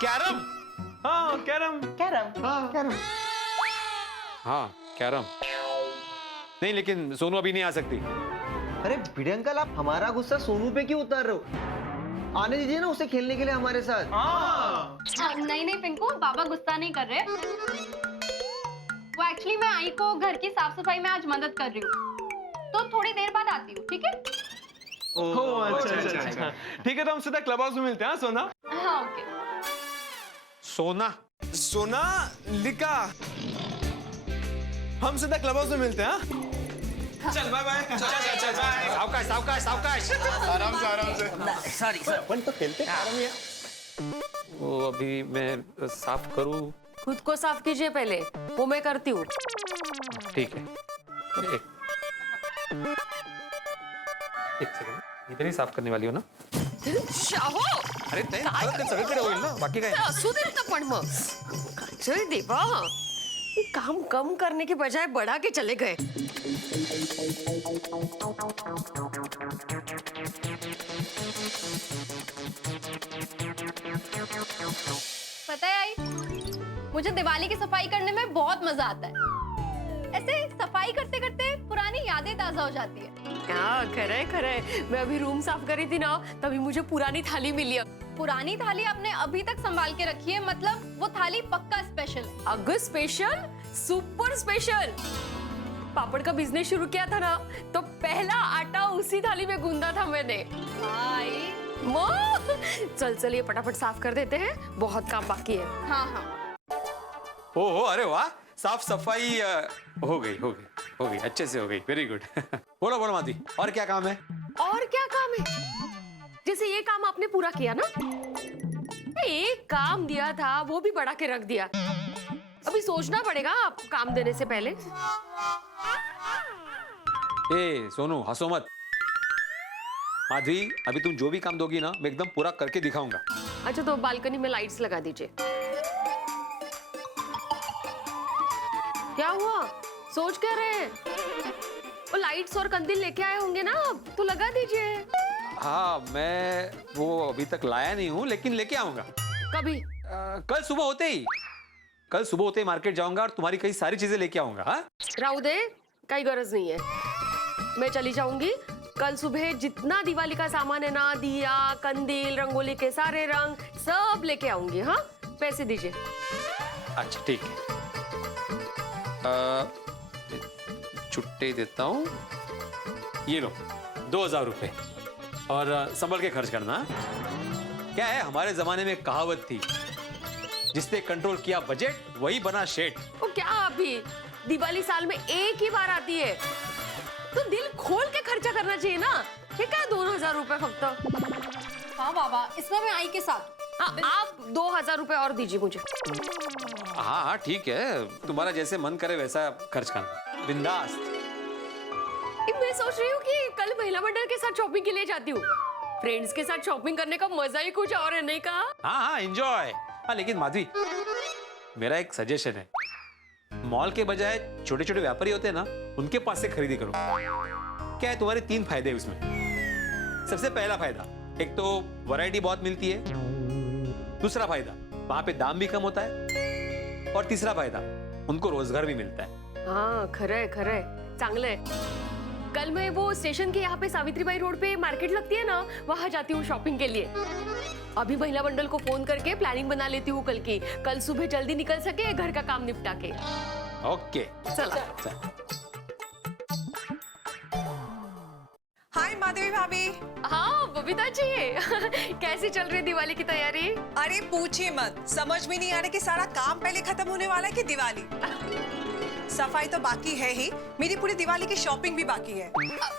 कैरम? हाँ कैरम। हाँ कैरम। नहीं लेकिन सोनू अभी नहीं आ सकती। अरे भिड़े अंकल, आप हमारा गुस्सा सोनू पे क्यों उतार रहे हो? आने दीजिए ना उसे खेलने के लिए हमारे साथ। नहीं नहीं पिंकू, बाबा गुस्सा नहीं कर रहे। वो एक्चुअली मैं आई को घर की साफ सफाई में आज मदद कर रही हूँ, तो थोड़ी देर बाद आती हूँ, ठीक है? अच्छा। ठीक है, तो हम सीधा क्लब हाउस में मिलते हैं। सोना? हाँ ओके। सोना लिका, हम सीधा क्लब हाउस में मिलते हैं। चल बाय बाय, चल चल चल बाय। सावकाश सावकाश सावकाश। आराम से। सॉरी अपन तो खेलते आराम है। वो अभी मैं साफ करूं? खुद को साफ कीजिए पहले, वो मैं करती हूँ। ठीक है, एक सेकंड, इधर ही साफ करने वाली हो ना? शाहो, अरे नाही, परत सगळीकडे होईल ना, बाकी काय? असू दे ना पण मग. जय देवा, ये काम कम करने के बजाय बढ़ा के चले गए. पता है आई, मुझे दिवाली की सफाई करने में बहुत मजा आता है. ऐसे सफाई करते करते पुरानी यादें ताजा हो जाती है. हाँ, खरे खरे. मैं अभी रूम साफ करी थी ना, तभी मुझे पुरानी थाली मिली. पुरानी थाली आपने अभी तक संभाल के रखी है, मतलब वो थाली पक्का स्पेशल है. अगर स्पेशल, सुपर स्पेशल. पापड़ का बिजनेस शुरू किया था ना, तो पहला आटा उसी थाली में गूंदा था मैंने. भाई चल चल ये फटाफट साफ कर देते हैं, बहुत काम बाकी है. हाँ हाँ. हो, अरे वाह, साफ सफाई हो गई, अच्छे से हो गई, वेरी गुड. बोलो बोलो माधवी, और क्या काम है? और क्या काम है? जैसे ये काम आपने पूरा किया ना, एक काम दिया था वो भी बढ़ा के रख दिया. अभी सोचना पड़ेगा आपको काम देने से पहले. ए सोनू, हंसो मत. माधवी, अभी तुम जो भी काम दोगी ना, मैं एकदम पूरा करके दिखाऊंगा. अच्छा, तो बालकनी में लाइट्स लगा दीजिए. क्या हुआ, सोच क्या रहे हैं? वो लाइट्स और कंदील लेके आए होंगे ना, तो लगा दीजिए. हाँ, मैं वो अभी तक लाया नहीं हूँ, लेकिन लेके आऊंगा. कभी? कल सुबह होते ही मार्केट जाऊंगा और तुम्हारी कई सारी चीजें लेके आऊंगा. हाँ, राहु दे, कोई गरज नहीं है. मैं चली जाऊंगी. कल सुबह जितना दिवाली का सामान है ना, दिया, कंदील, रंगोली के सारे रंग सब लेके आऊंगी. हाँ, पैसे दीजिए. अच्छा ठीक है. छुट्टी देता हूँ, ये लो 2000 रुपए, और संभल के खर्च करना. क्या है, हमारे जमाने में कहावत थी, जिसने कंट्रोल किया बजट वही बना शेठ. वो क्या, अभी दिवाली साल में एक ही बार आती है, तो दिल खोल के खर्चा करना चाहिए ना. ये क्या 2000 रुपए फक्त? हाँ बाबा, इसमें मैं आई के साथ. हाँ, आप 2000 रुपए और दीजिए मुझे. हाँ ठीक है, तुम्हारा जैसे मन करे वैसा खर्च करना, बिंदास. मैं सोच रही हूँ कि कल महिला मंडल के साथ शॉपिंग के लिए जाती हूँ. फ्रेंड्स के साथ शॉपिंग करने का मजा ही कुछ और है, नहीं कहा? हाँ, एंजॉय. हाँ, लेकिन माधवी, मेरा एक सजेशन है, मॉल के बजाय छोटे छोटे व्यापारी होते हैं ना, उनके पास से खरीदी करो. क्या है, तुम्हारे 3 फायदे हैं उसमें. सबसे पहला फायदा, एक तो वैरायटी बहुत मिलती है. दूसरा फायदा, वहां पे दाम भी कम होता है. और तीसरा फायदा, उनको रोजगार भी मिलता है. हाँ, खरे खरे, चांगले. कल मैं वो स्टेशन के यहाँ पे सावित्रीबाई रोड पे मार्केट लगती है ना, वहां जाती हूँ शॉपिंग के लिए. अभी महिला मंडल को फोन करके प्लानिंग बना लेती हूँ कल की. कल सुबह जल्दी निकल सके घर का काम निपटा के. ओके, चला. हाय माधवी भाभी. हाँ बबीता जी, कैसी चल रही है दिवाली की तैयारी? अरे पूछिए मत, समझ में नहीं आ रहा कि सारा काम पहले खत्म होने वाला है कि दिवाली. सफाई तो बाकी है ही, मेरी पूरी दिवाली की शॉपिंग भी बाकी है.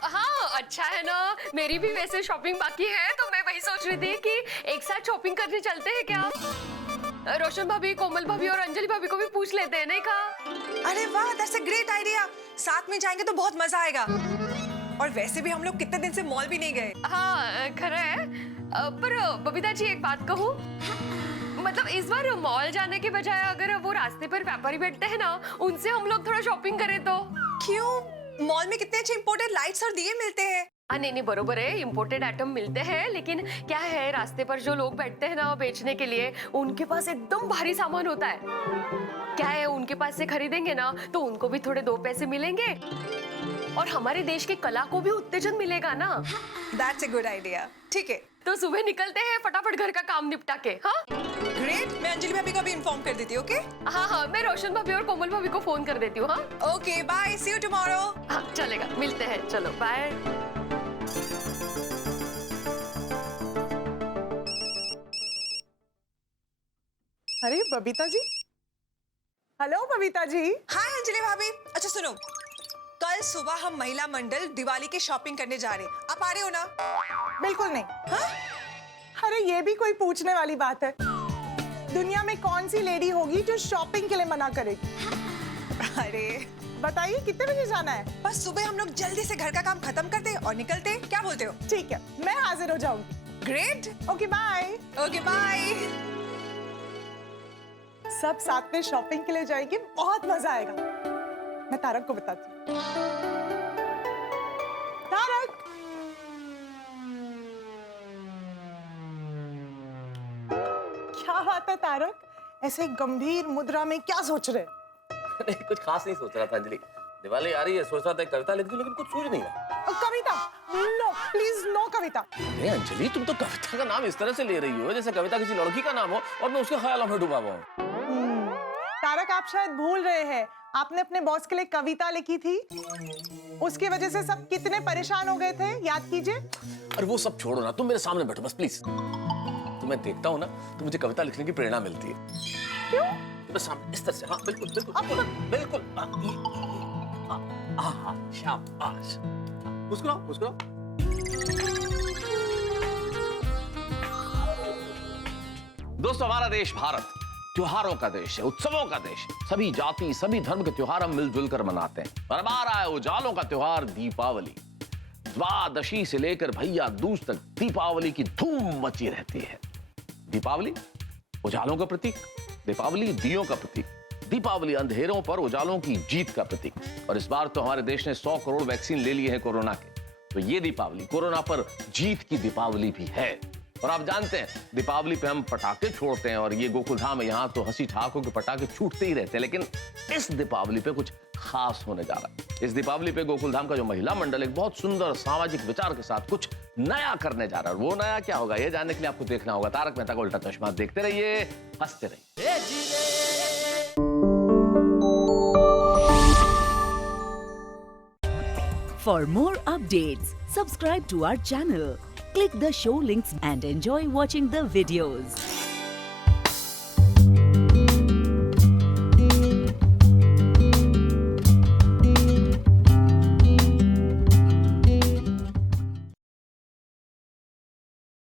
हाँ, अच्छा है ना, मेरी भी वैसे शॉपिंग बाकी है, तो मैं वही सोच रही थी कि एक साथ शॉपिंग करने चलते हैं क्या? रोशन भाभी, कोमल भाभी और अंजलि भाभी को भी पूछ लेते हैं, नहीं कहा? अरे वाह, दैट्स अ ग्रेट आइडिया. साथ में जाएंगे तो बहुत मजा आएगा. और वैसे भी हम लोग कितने दिन से मॉल भी नहीं गए. हाँ, खरा है. पर बबीता जी, एक बात कहूँ, मतलब इस बार मॉल जाने के बजाय अगर वो रास्ते पर व्यापारी बैठते हैं ना, उनसे हम लोग थोड़ा शॉपिंग करें तो. क्यों? मॉल में कितने अच्छे इंपोर्टेड लाइट्स और दिए मिलते हैं. नहीं, बरोबर है, इंपोर्टेड आइटम मिलते हैं, लेकिन क्या है, रास्ते पर जो लोग बैठते हैं ना बेचने के लिए, उनके पास एकदम भारी सामान होता है. क्या है, उनके पास से खरीदेंगे ना, तो उनको भी थोड़े 2 पैसे मिलेंगे, और हमारे देश की कला को भी उत्तेजन मिलेगा ना. That's a good idea. ठीक है, तो सुबह निकलते हैं फटाफट घर का काम निपटा के. हाँ ग्रेट. मैं अंजलि भाभी को भी इन्फॉर्म कर देती हूँ. ओके. हाँ, मैं रोशन भाभी और कोमल भाभी को फोन कर देती हूँ. हाँ okay, bye, see you tomorrow. हाँ, चलेगा, मिलते हैं, चलो बाय. अरे बबीता जी. हेलो बबीता जी. हाय अंजलि भाभी. अच्छा सुनो, कल कल सुबह हम महिला मंडल दिवाली की शॉपिंग करने जा रहे हैं, आप आ रहे हो ना? बिल्कुल नहीं। हाँ? अरे ये भी कोई पूछने वाली बात है? दुनिया में कौन सी लेडी होगी जो शॉपिंग के लिए मना करेगी? अरे बताइए कितने बजे जाना है? बस सुबह हम लोग जल्दी से घर का काम खत्म करते और निकलते, क्या बोलते हो? ठीक है, मैं हाजिर हो जाऊंगी। Great. Okay bye. Okay bye. सब साथ में शॉपिंग के लिए जाएंगे, बहुत मजा आएगा। मैं तारक को बताती हूँ। तारक, क्या बात है तारक? ऐसे गंभीर मुद्रा में क्या सोच रहे? नहीं, कुछ खास नहीं सोच रहा था अंजलि। दिवाली आ रही है, सोच रहा था एक कविता लिख दूं, लेकिन कुछ सूझ नहीं रहा। कविता? नो प्लीज, नो कविता। अरे अंजलि, तुम तो कविता का नाम इस तरह से ले रही हो जैसे कविता किसी लड़की का नाम हो और मैं उसके ख्यालों में डूबा हुआ हूँ। तारक, आप शायद भूल रहे हैं, आपने अपने बॉस के लिए कविता लिखी थी। उसकी वजह से सब कितने परेशान हो गए थे, याद कीजिए। अरे वो सब छोड़ो ना, तुम मेरे सामने बैठो बस प्लीज। तो मैं देखता हूँ ना, तो मुझे कविता लिखने की प्रेरणा मिलती है। क्यों? बस सामने इस तरह से। हाँ बिल्कुल बिल्कुल बिल्कुल। शाबाश। मुस्कुराओ मुस्कुराओ। दोस्तों, हमारा देश भारत त्योहारों का देश है, उत्सवों का देश है। सभी जाति, सभी धर्म के त्योहार हम मिलजुल कर मनाते हैं। और अब आ रहा है उजालों का त्योहार दीपावली। द्वादशी से लेकर भैया दूज तक दीपावली की धूम मची रहती है। दीपावली उजालों का प्रतीक, दीपावली दियों का प्रतीक, दीपावली अंधेरों पर उजालों की जीत का प्रतीक। और इस बार तो हमारे देश ने 100 करोड़ वैक्सीन ले लिए हैं कोरोना के, तो ये दीपावली कोरोना पर जीत की दीपावली भी है। और आप जानते हैं, दीपावली पे हम पटाखे छोड़ते हैं और ये गोकुलधाम है, यहाँ तो हंसी ठहाकों के पटाखे छूटते ही रहते हैं। लेकिन इस दीपावली पे कुछ खास होने जा रहा है। इस दीपावली पे गोकुलधाम का जो महिला मंडल एक बहुत सुंदर सामाजिक विचार के साथ कुछ नया करने जा रहा है। वो नया क्या होगा, ये जानने के लिए आपको देखना होगा तारक मेहता का उल्टा चश्मा। देखते रहिए, हंसते रहिए। For more updates, subscribe to our channel, click the show links and enjoy watching the videos.